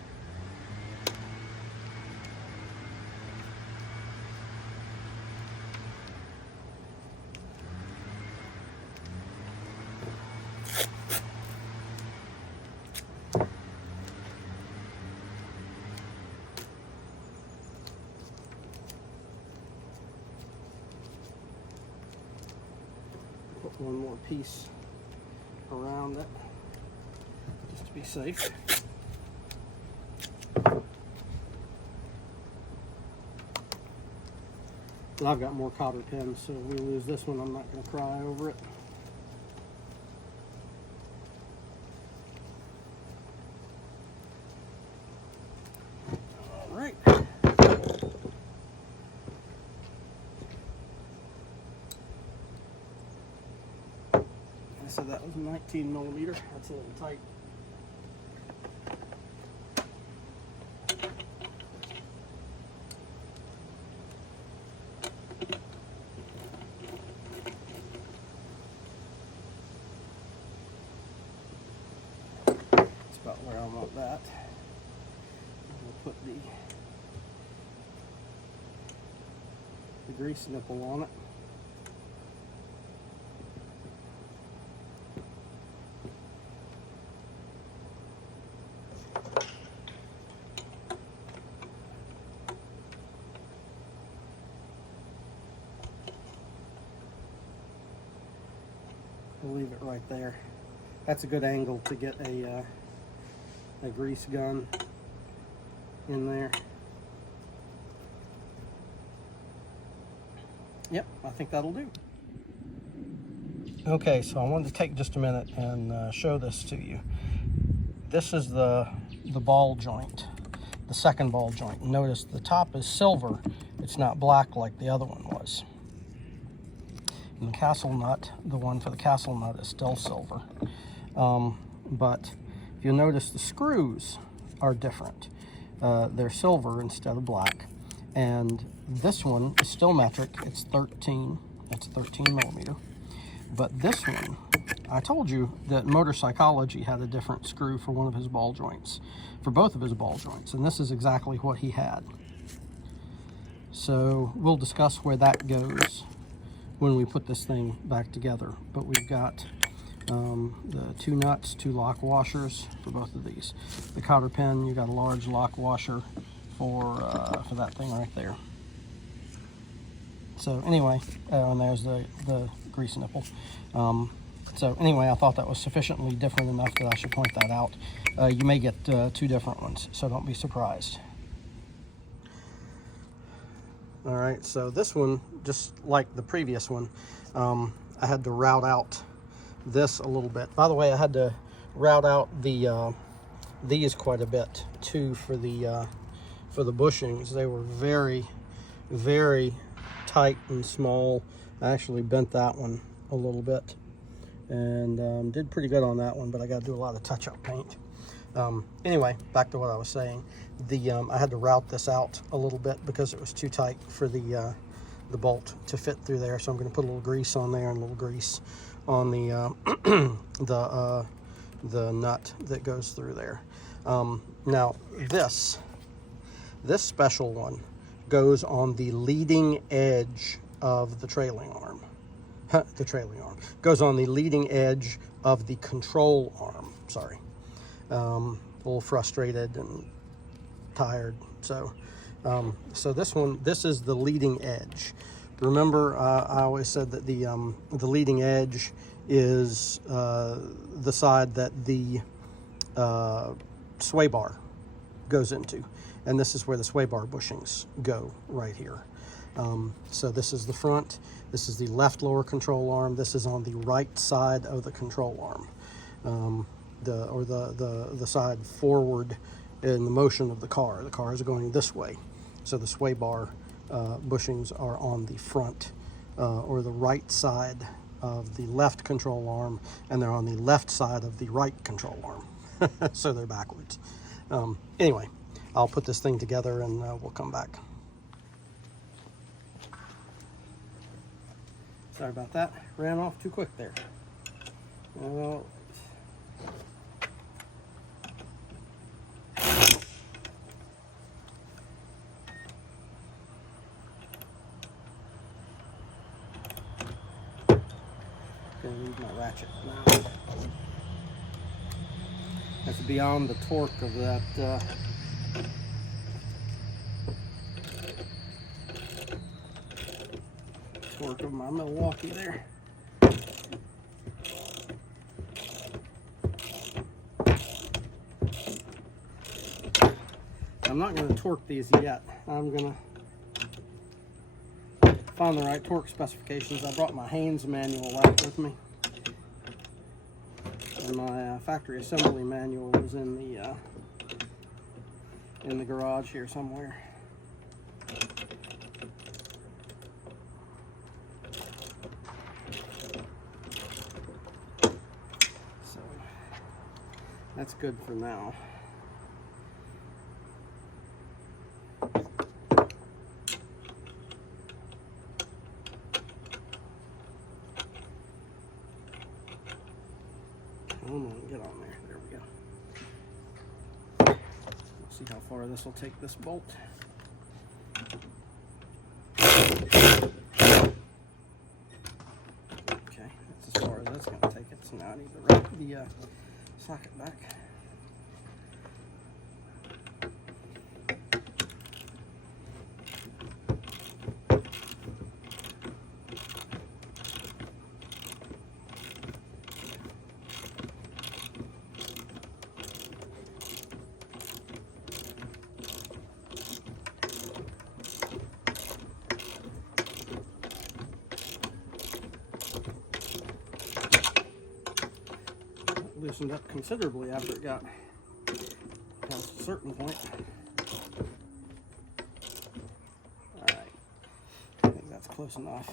Put one more piece around it just to be safe. And I've got more cotter pins, so if we lose this one, I'm not going to cry over it. All right. So that was 19 millimeter. That's a little tight. That's about where I want that. We'll put the grease nipple on it. We'll leave it right there. That's a good angle to get a grease gun in there. Yep, I think that'll do. Okay, so I wanted to take just a minute and show this to you. This is the ball joint, the second ball joint. Notice the top is silver. It's not black like the other one was. And the castle nut, the one for the castle nut, is still silver. But if you'll notice, the screws are different. They're silver instead of black. And this one is still metric. It's 13. It's 13 millimeter. But this one, I told you that Motor Psychology had a different screw for one of his ball joints, for both of his ball joints. And this is exactly what he had. So we'll discuss where that goes when we put this thing back together. But we've got the two nuts, two lock washers for both of these. The cotter pin, you got a large lock washer for that thing right there. So anyway, and there's the grease nipple. So anyway, I thought that was sufficiently different enough that I should point that out. You may get two different ones, so don't be surprised. All right, so this one, just like the previous one, I had to route out this a little bit. By the way, I had to route out the these quite a bit too for the bushings. They were very, very tight and small. I actually bent that one a little bit and did pretty good on that one, but I got to do a lot of touch-up paint. Anyway, back to what I was saying. I had to route this out a little bit because it was too tight for the bolt to fit through there. So I'm going to put a little grease on there and a little grease on the the nut that goes through there. Now this special one goes on the leading edge of the trailing arm. The trailing arm goes on the leading edge of the control arm. Sorry. A little frustrated and tired. So this is the leading edge. Remember, I always said that the leading edge is the side that the sway bar goes into, and this is where the sway bar bushings go right here. So this is the front. This is the left lower control arm. This is on the right side of the control arm. The side forward in the motion of the car. The car is going this way, so the sway bar bushings are on the front or the right side of the left control arm, and they're on the left side of the right control arm. So they're backwards. Anyway, I'll put this thing together and we'll come back. Sorry about that. Ran off too quick there. Well, gonna leave my ratchet now. That's beyond the torque of that torque of my Milwaukee there. I'm not going to torque these yet. I'm going to find the right torque specifications. I brought my Haynes manual out with me, and my factory assembly manual is in the garage here somewhere. So that's good for now. Get on there. There we go. Let's see how far this will take this bolt. Okay, that's as far as that's going to take it. So now I need to wrap the socket back. Loosened up considerably after it got past a certain point. Alright, I think that's close enough.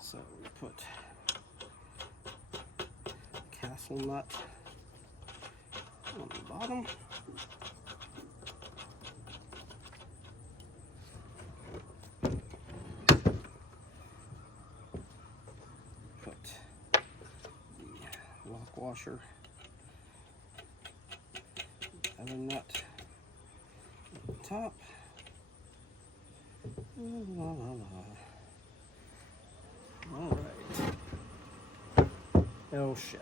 So we put castle nut on the bottom. Washer, other nut at the top. La, la, la. All right. Oh shit!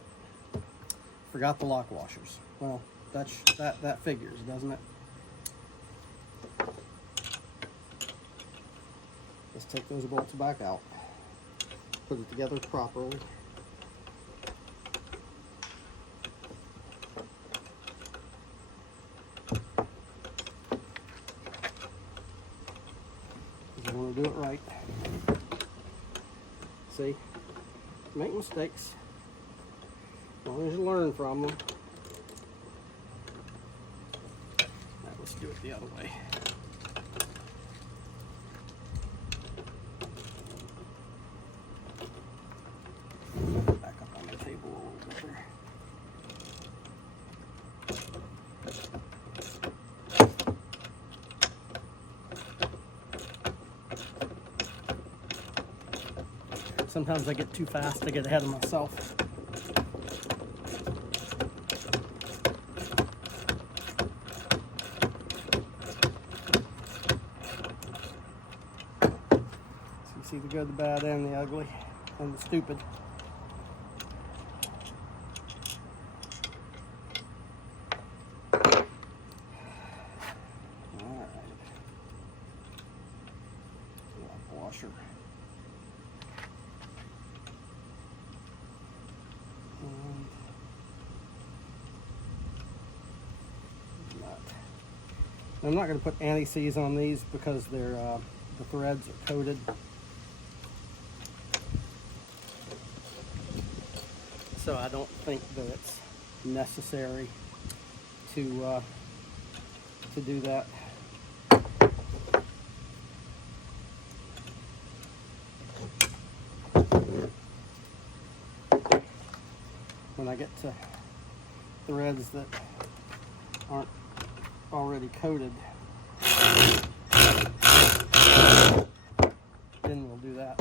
Forgot the lock washers. Well, that figures, doesn't it? Let's take those bolts back out. Put it together properly. I want to do it right. See, make mistakes. As long as you learn from them. Now let's do it the other way. Back up on the table a little bit there. Sometimes I get too fast, I get ahead of myself. So you see the good, the bad, and the ugly, and the stupid. Alright. Washer. I'm not going to put anti-seize on these because they're the threads are coated. So I don't think that it's necessary to do that. When I get to threads that aren't already coated, then we'll do that.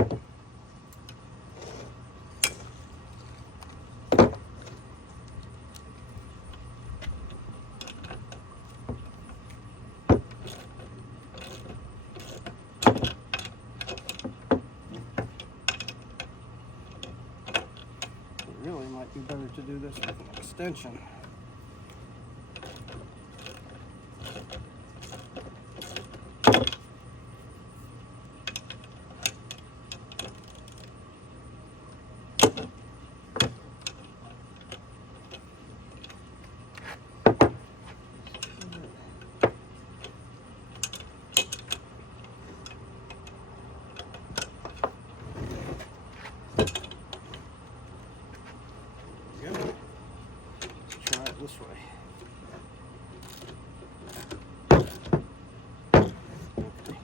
It really might be better to do this with an extension. Try it this way. Okay.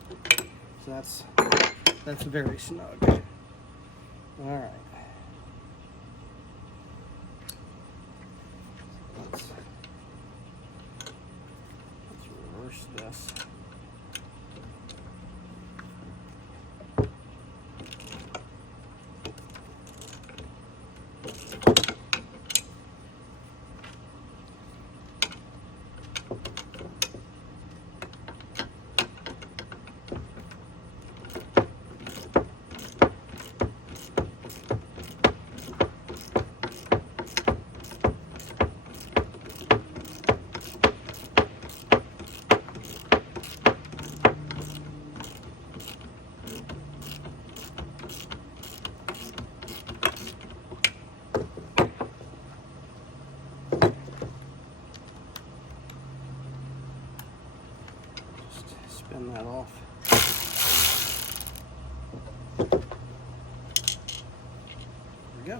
So that's very snug. All right. Let's reverse this. Spin that off. There we go.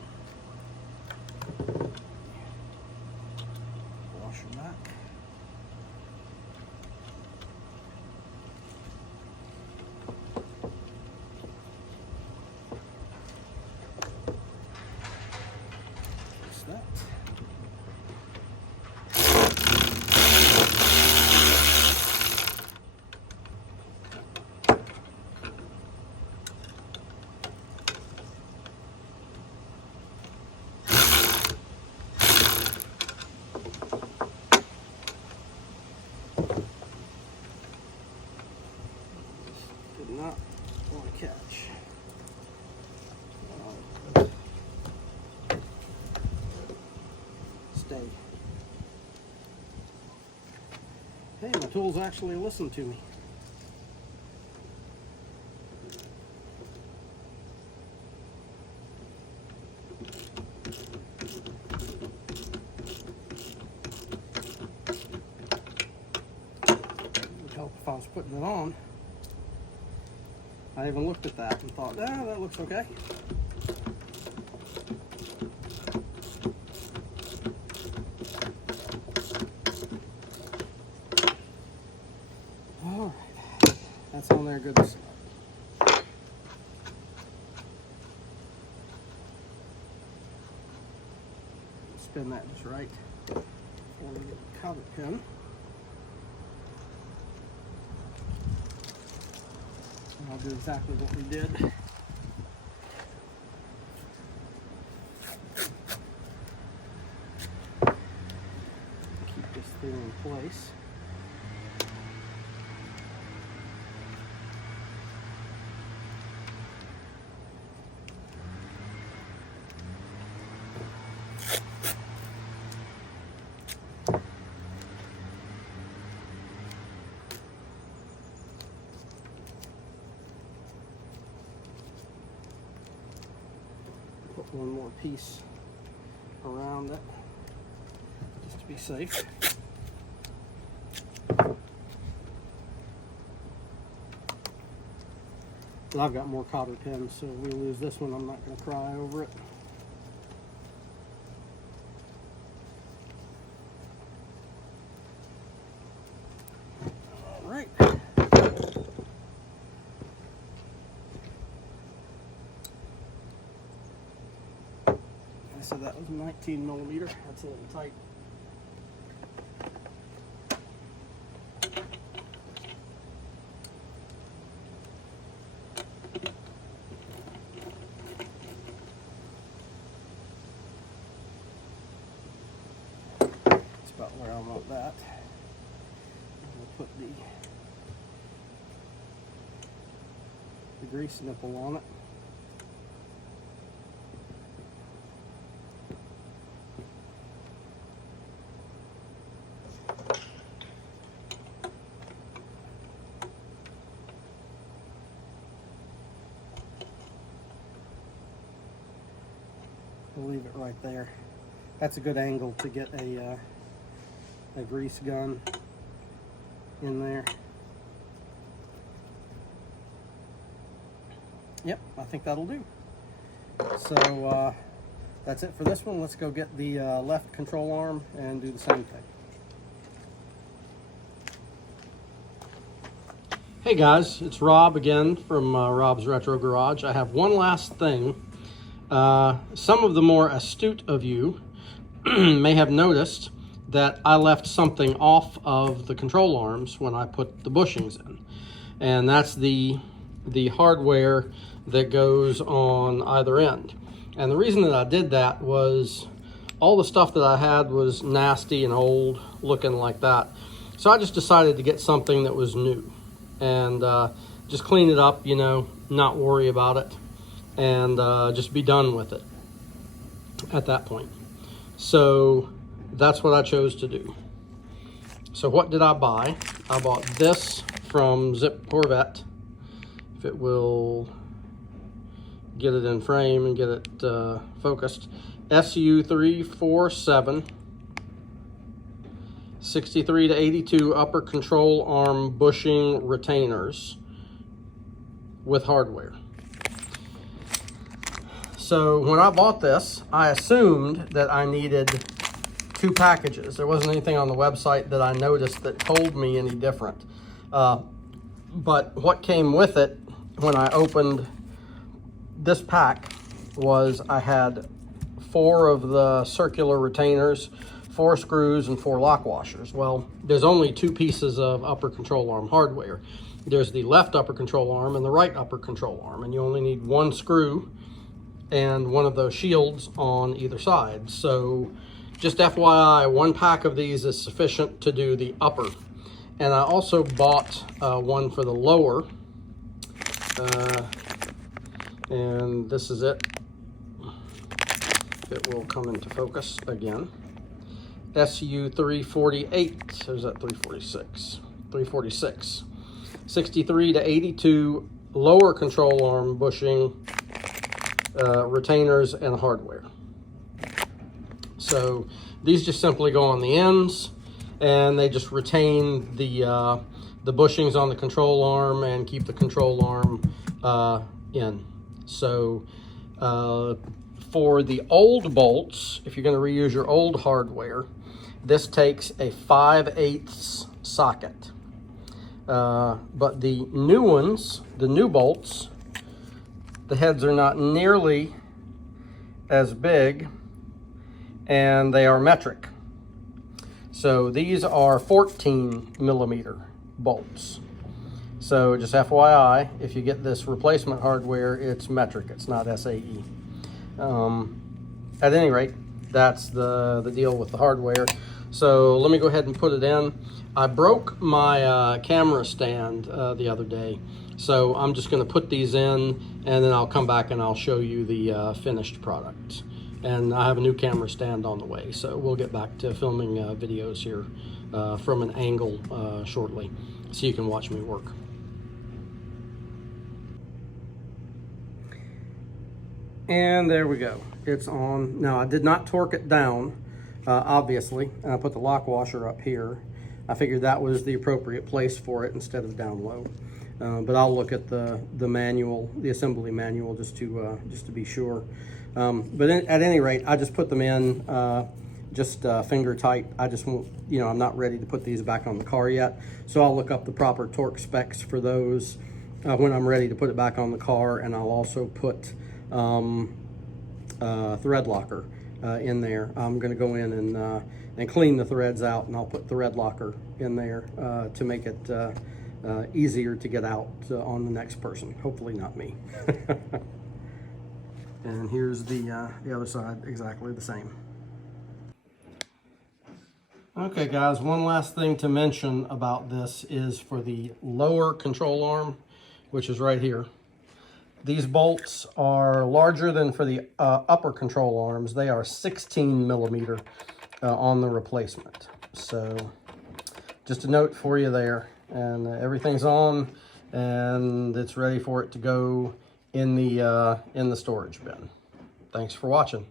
Washer back. Fix that. Did not want to catch. Stay. Hey, my tools actually listen to me. Would help if I was putting it on. I even looked at that and thought, ah, that looks okay. All right, that's on there good. Spin that just right before we get the cover pin. And I'll do exactly what we did. Keep this thing in place. Put one more piece around it just to be safe. And I've got more cotter pins, so if we lose this one, I'm not going to cry over it. All right. So that was 19 millimeter. That's a little tight. That's about where I want that. We'll put the grease nipple on it. We'll leave it right there. That's a good angle to get a grease gun in there. Yep, I think that'll do. So that's it for this one. Let's go get the left control arm and do the same thing. Hey guys, it's Rob again from Rob's Retro Garage. I have one last thing. Some of the more astute of you may have noticed that I left something off of the control arms when I put the bushings in. And that's the hardware that goes on either end. And the reason that I did that was all the stuff that I had was nasty and old looking like that. So I just decided to get something that was new and just clean it up, you know, not worry about it, and just be done with it at that point. So that's what I chose to do. So what did I buy? I bought this from Zip Corvette. If it will get it in frame and get it focused. SU347 63 to 82 upper control arm bushing retainers with hardware. So when I bought this, I assumed that I needed 2 packages. There wasn't anything on the website that I noticed that told me any different. But what came with it when I opened this pack was I had 4 of the circular retainers, 4 screws, and 4 lock washers. Well, there's only 2 pieces of upper control arm hardware. There's the left upper control arm and the right upper control arm, and you only need 1 screw and 1 of those shields on either side. So just FYI, 1 pack of these is sufficient to do the upper. And I also bought 1 for the lower, and this is it. It will come into focus again. SU348, or is that 346? 346. 63 to 82 lower control arm bushing, retainers, and hardware. So these just simply go on the ends, and they just retain the the bushings on the control arm and keep the control arm in. So for the old bolts, if you're going to reuse your old hardware, this takes a 5/8 socket. But the new ones, the new bolts, the heads are not nearly as big, and they are metric. So these are 14mm bolts. So just FYI, if you get this replacement hardware, it's metric, it's not SAE. At any rate, that's the deal with the hardware. So let me go ahead and put it in. I broke my camera stand the other day, so I'm just going to put these in, and then I'll come back and I'll show you the finished product. And I have a new camera stand on the way, so we'll get back to filming videos here from an angle shortly, so you can watch me work. And there we go, it's on. Now, I did not torque it down, obviously, and I put the lock washer up here. I figured that was the appropriate place for it instead of down low. But I'll look at the manual, the assembly manual, just to be sure. But at any rate, I just put them in just finger tight. I just won't, I'm not ready to put these back on the car yet. So I'll look up the proper torque specs for those when I'm ready to put it back on the car. And I'll also put thread locker in there. I'm going to go in and clean the threads out, and I'll put thread locker in there to make it easier to get out on the next person. Hopefully not me. And here's the other side, exactly the same. Okay guys, one last thing to mention about this is for the lower control arm, which is right here. These bolts are larger than for the upper control arms. They are 16mm on the replacement. So just a note for you there. And everything's on, and it's ready for it to go in the storage bin. Thanks for watching.